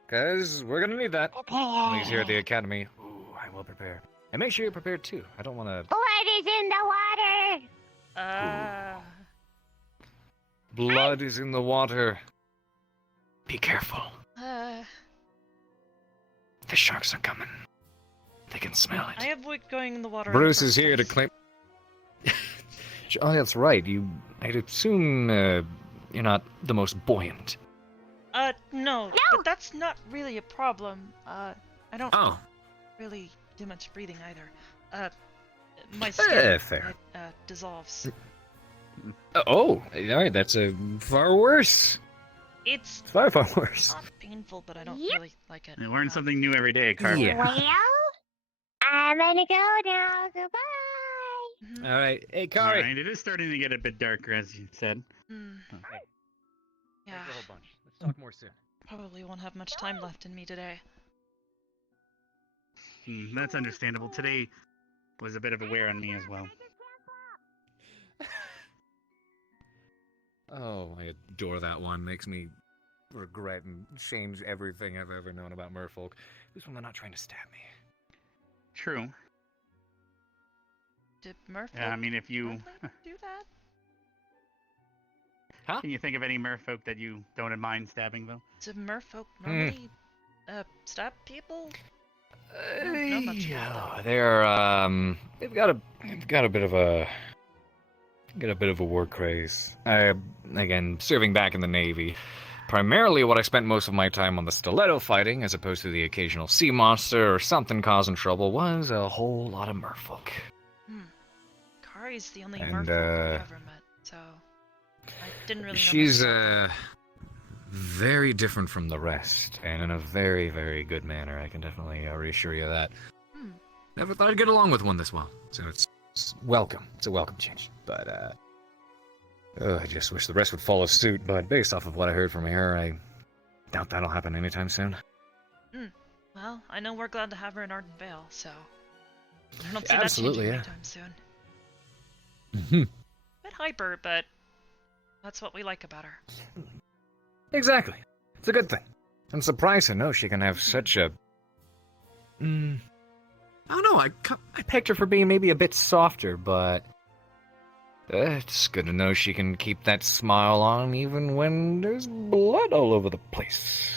Because we're gonna need that. Please, here at the Academy. Ooh, I will prepare. And make sure you're prepared too. I don't want to... Blood is in the water! Blood is in the water. Be careful. The sharks are coming. They can smell it. I avoid going in the water. Bruce is here to claim... Oh, that's right. I'd assume you're not the most buoyant. No, but that's not really a problem. I don't really do much breathing either. My skin fair. Dissolves. All right, that's far worse. It's far worse. Not painful, but I don't really like it. You learn something new every day, Carver. Yeah. Well, I'm gonna go now. Goodbye. All right, hey, Kari. All right, it is starting to get a bit darker, as you said. Yeah. Thanks a whole bunch. Let's talk more soon. Probably won't have much time left in me today. That's understandable. Today was a bit of a wear on me as well. Oh, I adore that one. Makes me regret and change everything I've ever known about merfolk. At least when they're not trying to stab me. True. Did merfolk Yeah, I mean, if you... do that? Huh? Can you think of any merfolk that you don't mind stabbing, though? Do merfolk normally, stab people? I don't know much about that. They're they've got a bit of a get a bit of a war craze. Again, serving back in the Navy. Primarily what I spent most of my time on the stiletto fighting, as opposed to the occasional sea monster or something causing trouble, was a whole lot of merfolk. Kari's the only And, merfolk I've ever met, so I didn't really know she's, much about her. very different from the rest, and in a very, very good manner. I can definitely reassure you of that. Never thought I'd get along with one this well, so it's welcome. It's a welcome change. But, I just wish the rest would follow suit, but based off of what I heard from her, I doubt that'll happen anytime soon. Well, I know we're glad to have her in Arden Vale, so I don't see Absolutely, that yeah. changing anytime soon. Bit hyper, but that's what we like about her. Exactly. It's a good thing. I'm surprised to know she can have such a... I don't know, I pegged her for being maybe a bit softer, but... it's good to know she can keep that smile on even when there's blood all over the place.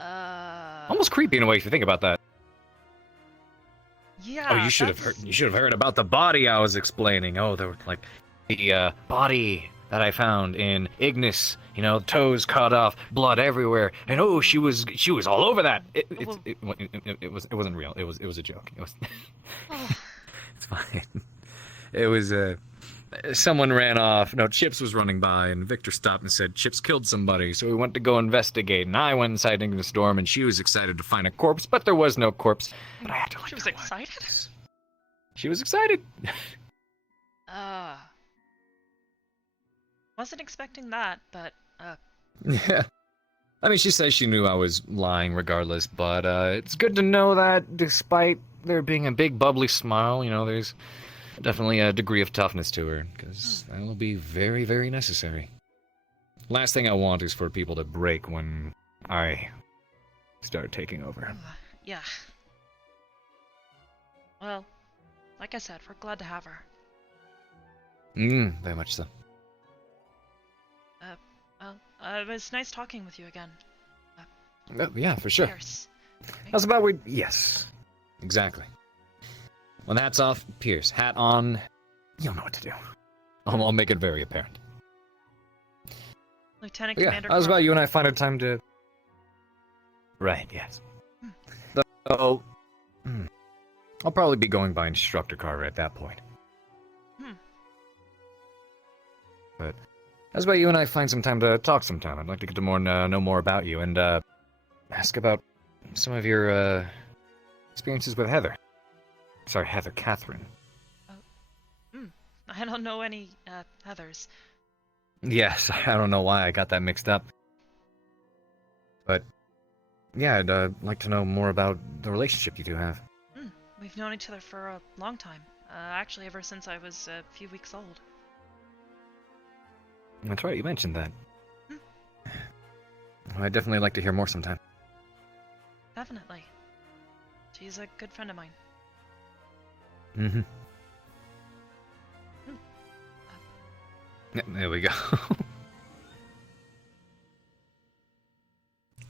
Almost creepy in a way if you think about that. Yeah. Oh, you should have heard. You should have heard about the body I was explaining. Oh, there was like the body that I found in Ignis. You know, toes cut off, blood everywhere, and oh, she was all over that. It wasn't real. It was a joke. It was. It's fine. It was someone ran off. No, Chips was running by, and Victor stopped and said, Chips killed somebody, so we went to go investigate, and I went inside into the storm, and she was excited to find a corpse, but there was no corpse. But I had to She was excited? She was excited. Wasn't expecting that, but, Yeah. I mean, she says she knew I was lying regardless, but it's good to know that despite there being a big bubbly smile, you know, there's definitely a degree of toughness to her, because that will be very, very necessary. Last thing I want is for people to break when I start taking over. yeah. Well, like I said, we're glad to have her. Very much so. Well, it was nice talking with you again. Yeah, for sure. Pierce. How's about we... Yes. Exactly. When the hat's off, Pierce. Hat on. You'll know what to do. I'll make it very apparent. Lieutenant Yeah, Commander how's about Crawford. you and I find a time to... Right, yes. So... I'll probably be going by instructor car at that point. But... How's about you and I find some time to talk sometime? I'd like to get to know more about you and, ask about some of your, experiences with Heather. Sorry, Catherine. I don't know any, Heathers. Yes, I don't know why I got that mixed up. But, yeah, I'd like to know more about the relationship you two have. We've known each other for a long time. Actually, ever since I was a few weeks old. That's right, you mentioned that. Well, I'd definitely like to hear more sometime. Definitely. She's a good friend of mine. Yeah, there we go.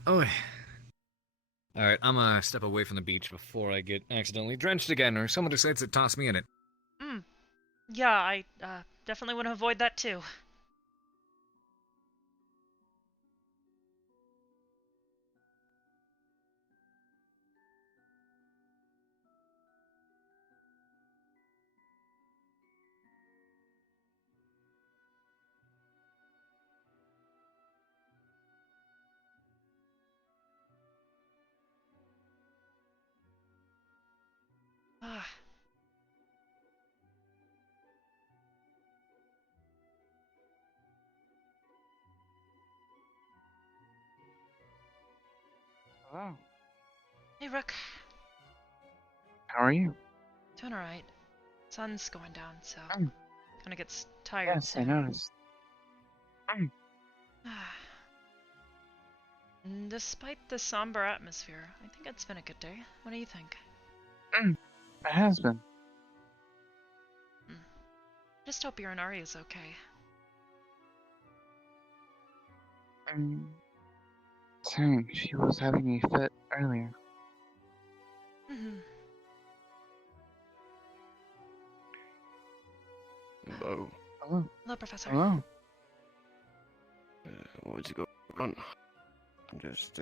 Oh. Alright, I'm gonna step away from the beach before I get accidentally drenched again, or someone decides to toss me in it. Yeah, I, definitely want to avoid that too. Hello. Hey, Rook. How are you? Doing alright. Sun's going down, so Mm. kinda gets tired Yes, I soon. noticed. Despite the somber atmosphere, I think it's been a good day. What do you think? It has been. Just hope your Inari is okay. Saying she was having a fit earlier. Oh, Hello. Hello, Professor. Hello. What's going on? I'm just,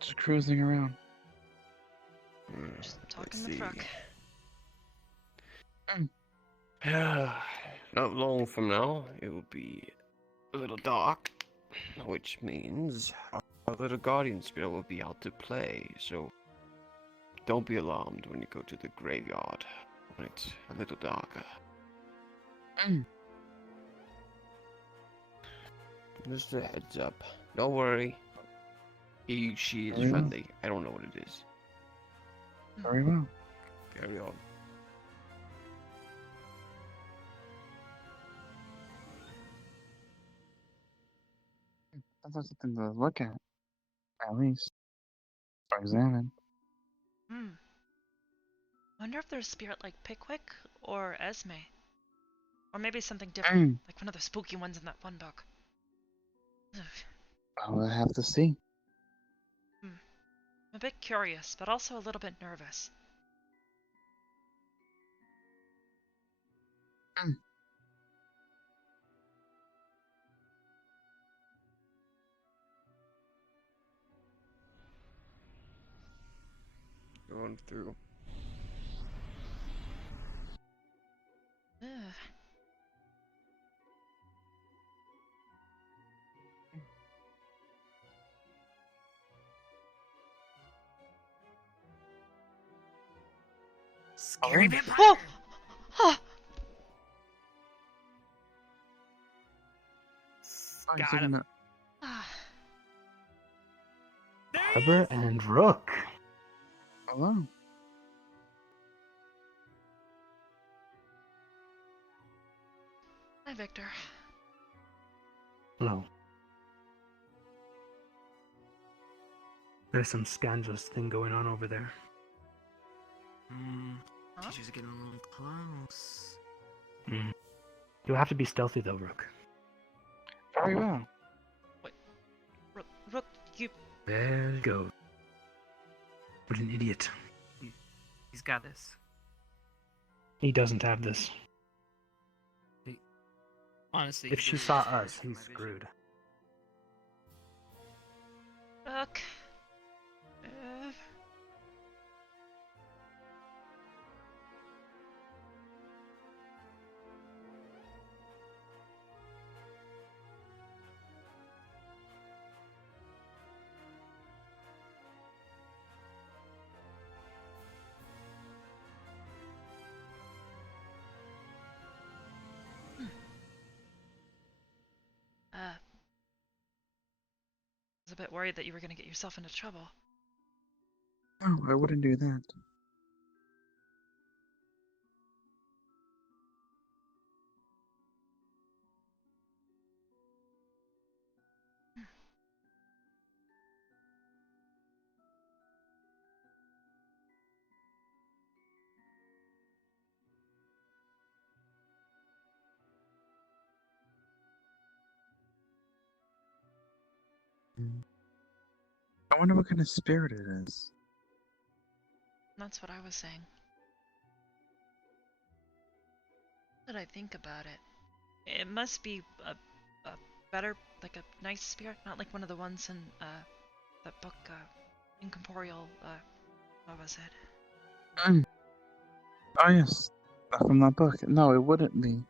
Just cruising around. Just talking let's with see. Rook. Not long from now, it will be a little dark, which means our little guardian spirit will be out to play, so don't be alarmed when you go to the graveyard when it's a little darker. Just a heads up. Don't worry. She is friendly. I don't know what it is. Very well. Carry on. That's something to look at least. Or examine. Wonder if there's a spirit like Pickwick or Esme. Or maybe something different, like one of the spooky ones in that one book. I'll have to see. I'm a bit curious, but also a little bit nervous. Going through. Ugh. Scary vampire. Oh! Huh. Got him. Arbor and Rook. Hello. Hi, Victor. Hello. There's some scandalous thing going on over there. Teachers are getting a little close. You'll have to be stealthy though, Rook. Very well. Wait. Rook, you... There you go. What an idiot. He's got this. He doesn't have this. Honestly. If she saw us, he's screwed. Rook. I was a bit worried that you were going to get yourself into trouble. No, I wouldn't do that. I wonder what kind of spirit it is. That's what I was saying. Now that I think about it, it must be a better, like a nice spirit, not like one of the ones in that book, Incorporeal, what was it? Oh yes, from that book. No, it wouldn't be.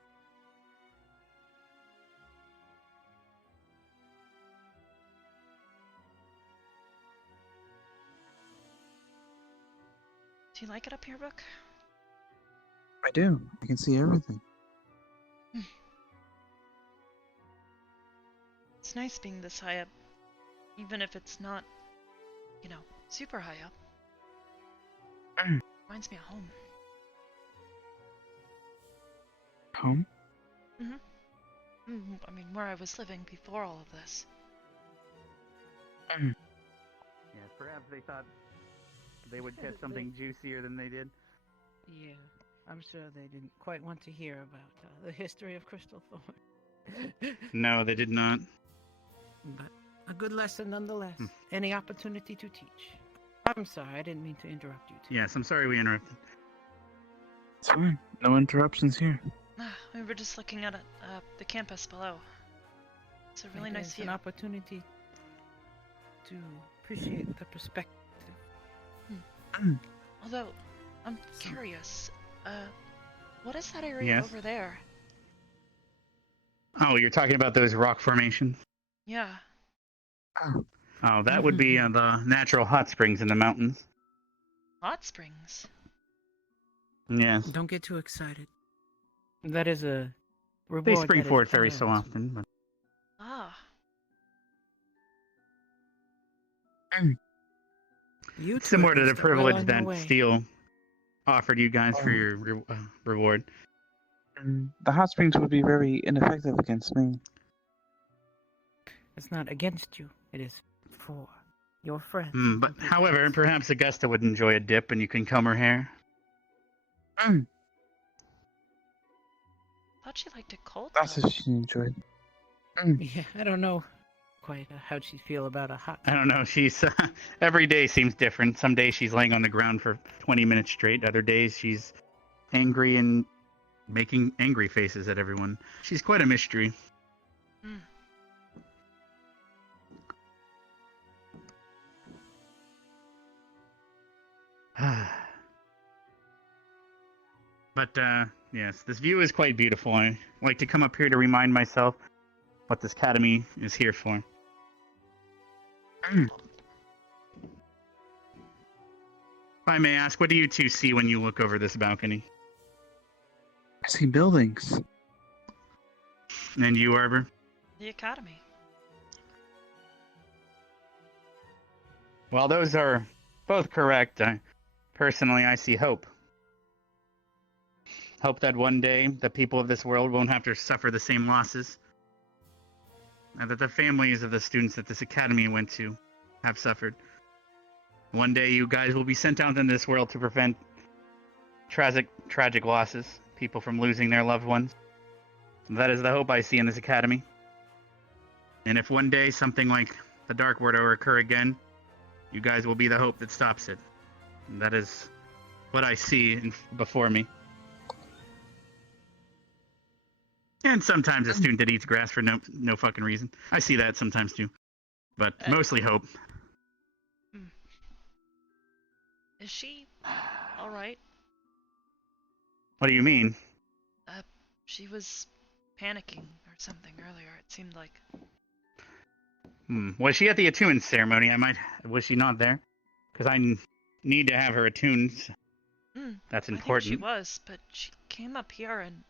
Do you like it up here, Rook? I do. I can see everything. It's nice being this high up, even if it's not, you know, super high up. Reminds me of home. Home? I mean, where I was living before all of this. Yeah, perhaps they thought they would catch something juicier than they did. Yeah, I'm sure they didn't quite want to hear about the history of Crystal Thorn. No, they did not. But a good lesson nonetheless. Any opportunity to teach. I'm sorry, I didn't mean to interrupt you. Yes, I'm sorry we interrupted. It's fine. No interruptions here. We were just looking at the campus below. It's a really Maybe nice it's view. an opportunity to appreciate the perspective. Although, I'm curious. What is that area Yes? over there? Oh, you're talking about those rock formations? Yeah. Oh, that would be the natural hot springs in the mountains. Hot springs. Yes. Don't get too excited. That is a They reward spring that is forth every so earned. often. But... Ah. You two Similar at to the least are well privilege on your that way. Steel offered you guys for your reward. The hot springs would be very ineffective against me. It's not against you. It is for your friends. But however, perhaps Augusta would enjoy a dip, and you can comb her hair. Thought she liked it cold. That's though. if she enjoyed. Yeah, I don't know quite how'd she feel about a hot. I don't know. She's every day seems different. Some days she's laying on the ground for 20 minutes straight. Other days she's angry and making angry faces at everyone. She's quite a mystery. But yes, this view is quite beautiful. I like to come up here to remind myself what this academy is here for. If I may ask, what do you two see when you look over this balcony? I see buildings. And you, Arbor? The academy. Well, those are both correct. Personally, I see hope. Hope that one day the people of this world won't have to suffer the same losses. And that the families of the students that this academy went to have suffered. One day you guys will be sent out into this world to prevent tragic losses, people from losing their loved ones. That is the hope I see in this academy. And if one day something like the Dark were to occur again, you guys will be the hope that stops it. And that is what I see before me. And sometimes a student that eats grass for no fucking reason. I see that sometimes too. But mostly hope. Is she alright? What do you mean? She was panicking or something earlier, it seemed like. Was she at the attunement ceremony? Was she not there? Because I need to have her attuned. That's important. I think she was, but she came up here and...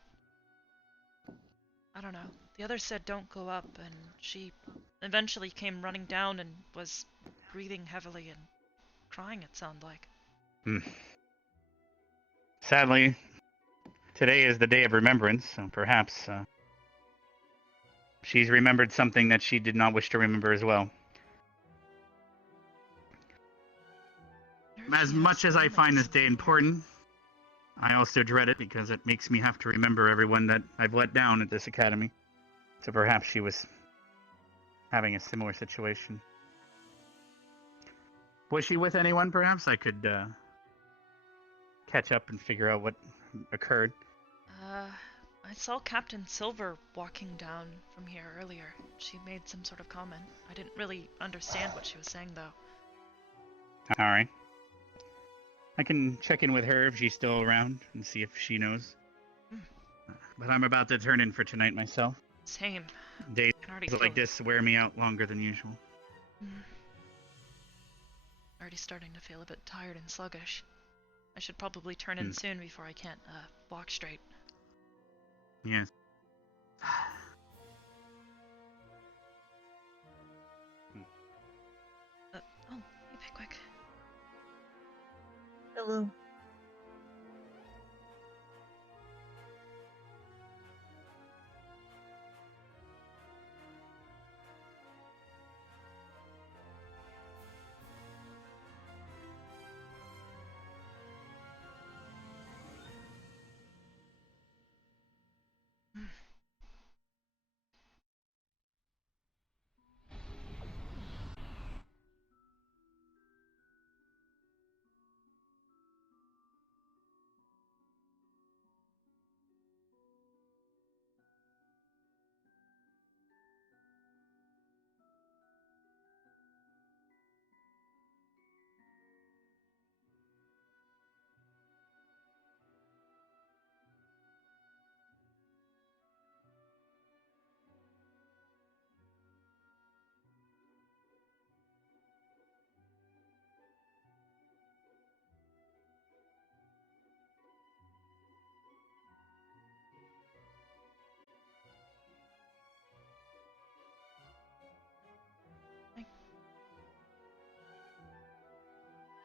I don't know. The others said don't go up, and she eventually came running down and was breathing heavily and crying, it sounded like. Sadly, today is the day of remembrance, so perhaps she's remembered something that she did not wish to remember as well. As much as I find this day important, I also dread it because it makes me have to remember everyone that I've let down at this academy. So perhaps she was having a similar situation. Was she with anyone, perhaps? I could catch up and figure out what occurred. I saw Captain Silver walking down from here earlier. She made some sort of comment. I didn't really understand what she was saying, though. Alright. I can check in with her if she's still around and see if she knows. But I'm about to turn in for tonight myself. Same. Days I can already like feel this wear me out longer than usual. Already starting to feel a bit tired and sluggish. I should probably turn in soon before I can't walk straight. Yes. Oh, hey Pickwick. Hello.